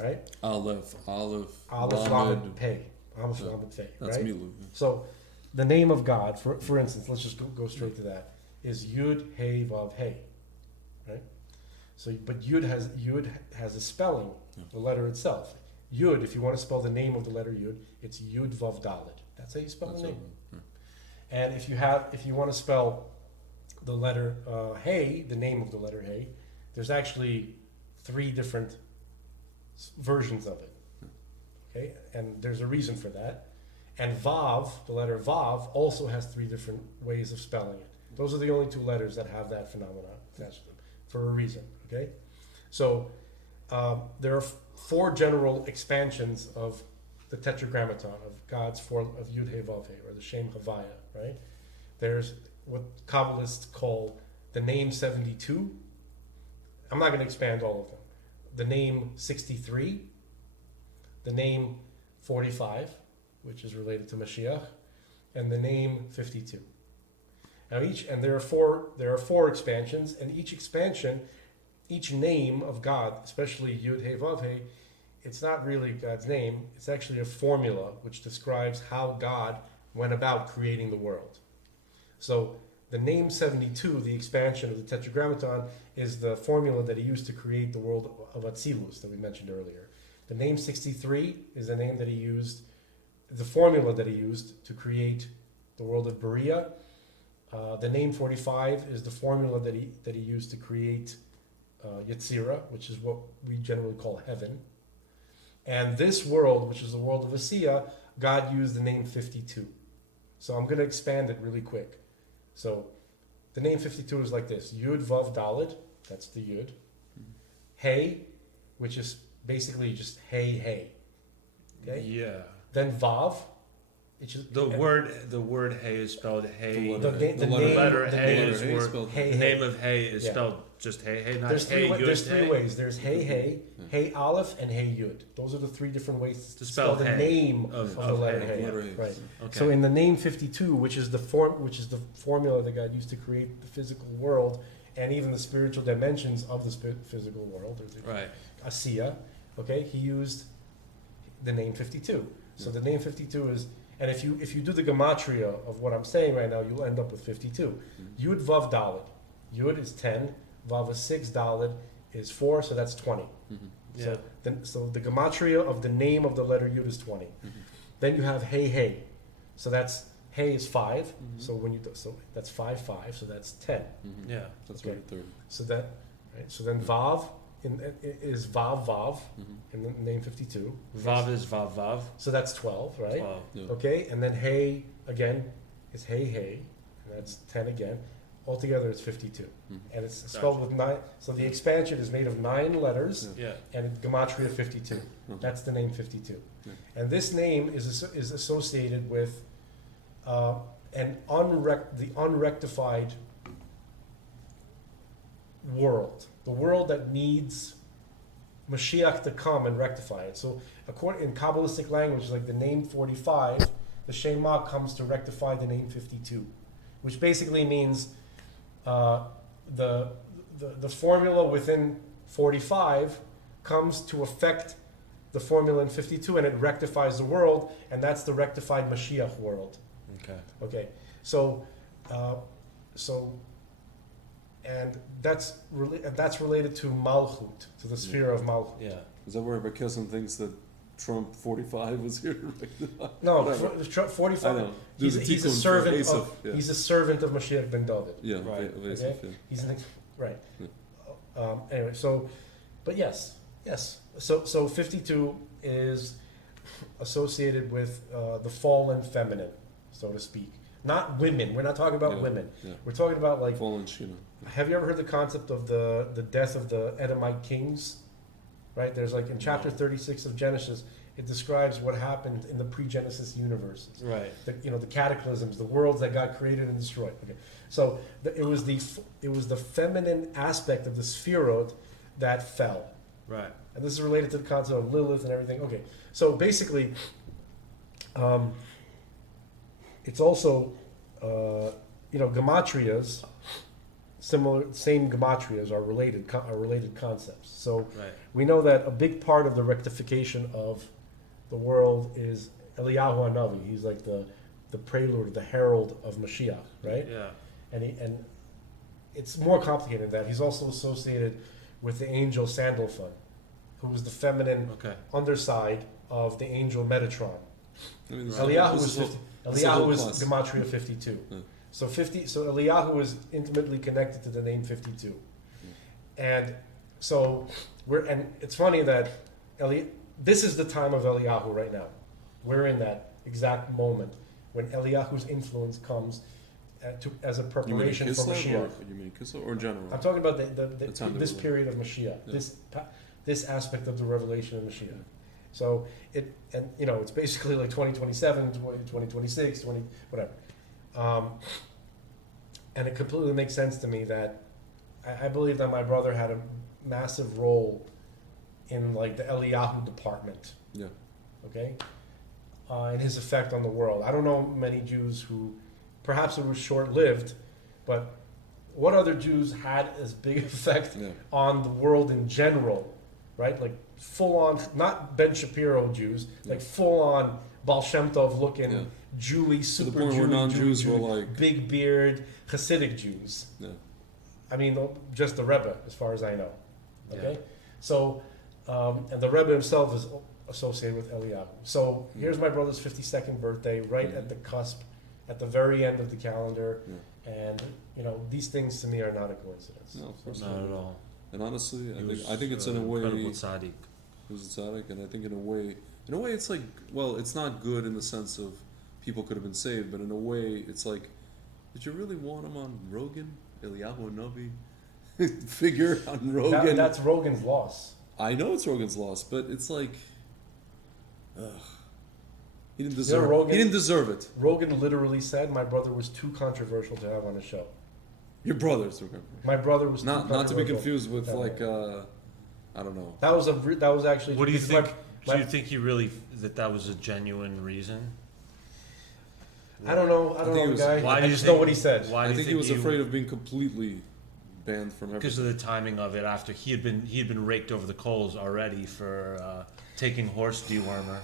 Right? Aleph, Aleph, Lamed. Lamed, Pei. Aleph, Yeah. Lamed, Pei. That's Right? Milu. So, the name of God, for instance, let's just go straight to that, is Yud Hey Vav Hey, right? So, but Yud has a spelling, Yeah. the letter itself. Yud, if you want to spell the name of the letter Yud, it's Yud Vav Dalet. That's how you spell That's the it. name. Yeah. And if you want to spell the letter Hey, the name of the letter Hey, there's actually 3 different versions of it. Okay, and there's a reason for that. And Vav, the letter Vav, also has 3 different ways of spelling it. Those are the only 2 letters that have that phenomenon attached to them for a reason. Okay, so there are 4 general expansions of the Tetragrammaton of God's form of Yud He Vav He, or the Shem Havaya. Right? There's what Kabbalists call the name 72. I'm not going to expand all of them. The name 63, the name 45, which is related to Mashiach, and the name 52. Now there are four expansions, and each expansion, each name of God, especially Yud He Vav He, it's not really God's name. It's actually a formula which describes how God went about creating the world. So the name 72, the expansion of the Tetragrammaton, is the formula that he used to create the world of Atzilus that we mentioned earlier. The name 63 is the name that he used, the formula that he used to create the world of Berea. The name 45 is the formula that he used to create Yetzirah, which is what we generally call heaven. And this world, which is the world of Asiya, God used the name 52. So I'm going to expand it really quick. So the name 52 is like this: Yud Vav Daled, that's the Yud. Hey, which is basically just hey hey. Okay. Yeah. Then Vav, which is The word hey is spelled hey. The letter the hey name- is hey word. spelled hey, The hey. name of hey is Yeah. spelled just hey hey, not There's hey three, yud there's three hey. ways. There's hey hey, hey aleph, and hey yud. Those are the three different ways To to spell spell the hey. name Of of the letter hey. hey. Letter hey. Right. Okay. So in the name 52, which is the formula that God used to create the physical world and even the spiritual dimensions of the physical world, or the Right. Asiya, okay, he used the name 52. So the name 52 is, and if you do the gematria of what I'm saying right now, you'll end up with 52. Yud Vav Daled. Yud is 10, Vav is 6, Daled is 4, so that's 20. Yeah. So the gematria of the name of the letter Yud is 20. Then you have Hey Hey. So that's Hey is 5. So so that's 5 5. So that's 10. Yeah. That's Okay. right there. So that right. So then Vav is Vav Vav in the name 52. Vav is vav vav. So that's 12, right? 12. Yeah. Okay. And then Hey again is Hey Hey, and that's 10 again. Altogether, it's 52, and it's spelled with 9. So the expansion is made of 9 letters, Yeah. and gematria 52. That's the name 52. Yeah. And this name is associated with the unrectified world, the world that needs Mashiach to come and rectify it. So in Kabbalistic language, like the name 45, the Shema comes to rectify the name 52, which basically means the formula within 45 comes to affect the formula in 52, and it rectifies the world, and that's the rectified Mashiach world. Okay. Okay, so and that's related to Malchut, to the sphere of Malchut. Yeah. Is that where Bekisson thinks that Trump 45 was here? No, Whatever. 45. I know. Do He's the a tikkun for servant Asaph, of yeah. he's a servant of Mashiach ben David. Yeah, Right. of Asaph, yeah. He's an right. Yeah. Anyway, but yes. So 52 is associated with the fallen feminine, so to speak. Not women. We're not talking about Yeah, women. yeah. We're talking about like. Fallen Shina. Have you ever heard the concept of the death of the Edomite kings? Right. There's like in chapter 36 of Genesis, it describes what happened in the pre-Genesis universe. Right. The cataclysms, the worlds that got created and destroyed. Okay, so it was the feminine aspect of the Sphirot that fell, Right. and this is related to the concept of Lilith and everything. Okay, so basically, it's also gematrias, same gematrias are related concepts. So Right. we know that a big part of the rectification of the world is Eliyahu Hanavi. He's like the prelude, the herald of Mashiach, right? Yeah. And it's more complicated than that. He's also associated with the angel Sandalphon, who was the feminine Okay. underside of the angel Metatron. I mean, Eliyahu this was is all- 50, this is all Eliyahu was class. gematria 52. Yeah. So Eliyahu is intimately connected to the name 52. And so it's funny that this is the time of Eliyahu right now. We're in that exact moment when Eliyahu's influence comes as a You mean preparation for Kislev Mashiach. or you mean Kislev or in general? I'm talking about The time that this we're in. period of Mashiach, Yeah. this aspect of the revelation of Mashiach. So it's basically like 2027, 2026, 20 whatever. And it completely makes sense to me that I believe that my brother had a massive role in like the Eliyahu department. Yeah. okay, and his effect on the world. I don't know many Jews who, perhaps it was short-lived, but what other Jews had as big effect Yeah. on the world in general, right? Like full-on, not Ben Shapiro Jews, like full-on Baal Shem Tov looking, Yeah. Jewy, To super the point where Jewy, non-Jews Jewy, were Jew, like, big beard, Hasidic Jews. yeah. I mean, just the Rebbe, as far as I know. Okay, Yeah. so and the Rebbe himself is associated with Eliyahu. So here's my brother's 52nd birthday, right Mhm. at the cusp, at the very end of the calendar, Yeah. and you know these things to me are not a coincidence. No, of course Not at all. And honestly, He was, I think it's in a way incredible tzaddik. he was a tzaddik, and I think in a way it's like, well, it's not good in the sense of people could have been saved, but in a way it's like, did you really want him on Rogan, Eliyahu Navi figure on Rogan? That's Rogan's loss. I know it's Rogan's loss, but it's like, ugh. He didn't You know, deserve. Rogan- He didn't deserve it. Rogan literally said my brother was too controversial to have on the show. Your brothers, remember? My brother was Not too not to be controversial. confused with Yeah. like I don't know. That was actually. What do you because think? my- Do you think he really that was a genuine reason? I don't know. I don't think know it the was- guy. Why do I you just think- know what he said. Why do I you think he was afraid of being completely banned from because everything. of the timing of it. After he had been raked over the coals already for taking horse dewormer.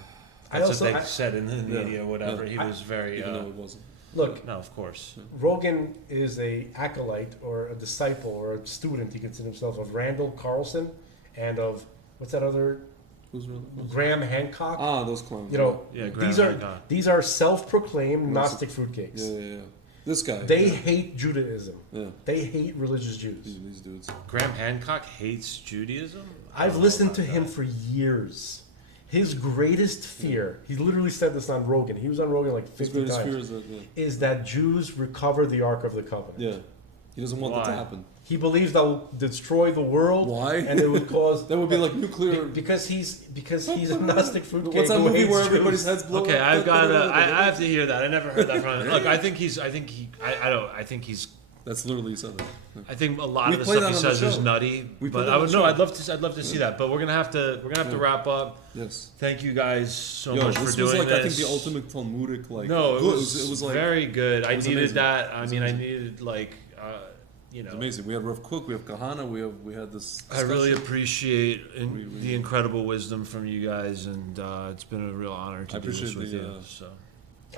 I That's also- what they I- said in the Yeah, media. Whatever. yeah. He was very. Even though it wasn't. Look, No, of course. Rogan is a acolyte or a disciple or a student. He considers himself of Randall Carlson and of what's that other Who's really? Graham Hancock. Those clowns. You know, Yeah, Graham these are Hancock. these are self-proclaimed Yes. Gnostic fruitcakes. Yeah. This guy. They yeah. hate Judaism. Yeah. They hate religious Jews. These dudes. Graham Hancock hates Judaism. I I've don't know listened to about him that. for years. His greatest fear, he literally said this on Rogan. He was on Rogan like His 50 greatest times. fear is that. Yeah. Is that Jews recover the Ark of the Covenant. Yeah. He doesn't want that to Why? happen. He believes that will destroy the world. Why? And it would cause That would be like nuclear. because he's a Gnostic fruitcake. What's that who movie hates where Jews. everybody's heads blow Okay, up? I've got. I have to hear that. I never heard that from him. Look, I think he's. I think That's literally said that. I think a lot We of the played stuff he that on the says is show. nutty. We played But that I on would the no. show. I'd love to see that. But we're gonna have to Yeah. wrap up. Yes. Thank you guys so Yo, much this for was doing like this. I think the ultimate Talmudic like. No, it good. was, It was like very good. I was needed amazing. that. It I was mean, I amazing. needed like you It's know. amazing. We had Rav Cook, we have Kahana, we had this. I really discussion. appreciate We- the incredible wisdom from you guys, and it's been a real honor to I do this appreciate with the, you. So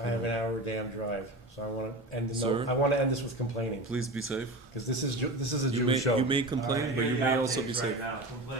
I have an hour damn drive, so I want to end. Sir? I want to end this with complaining Please be safe. because this is a You Jewish may show. you may complain, but you may also be safe. Complain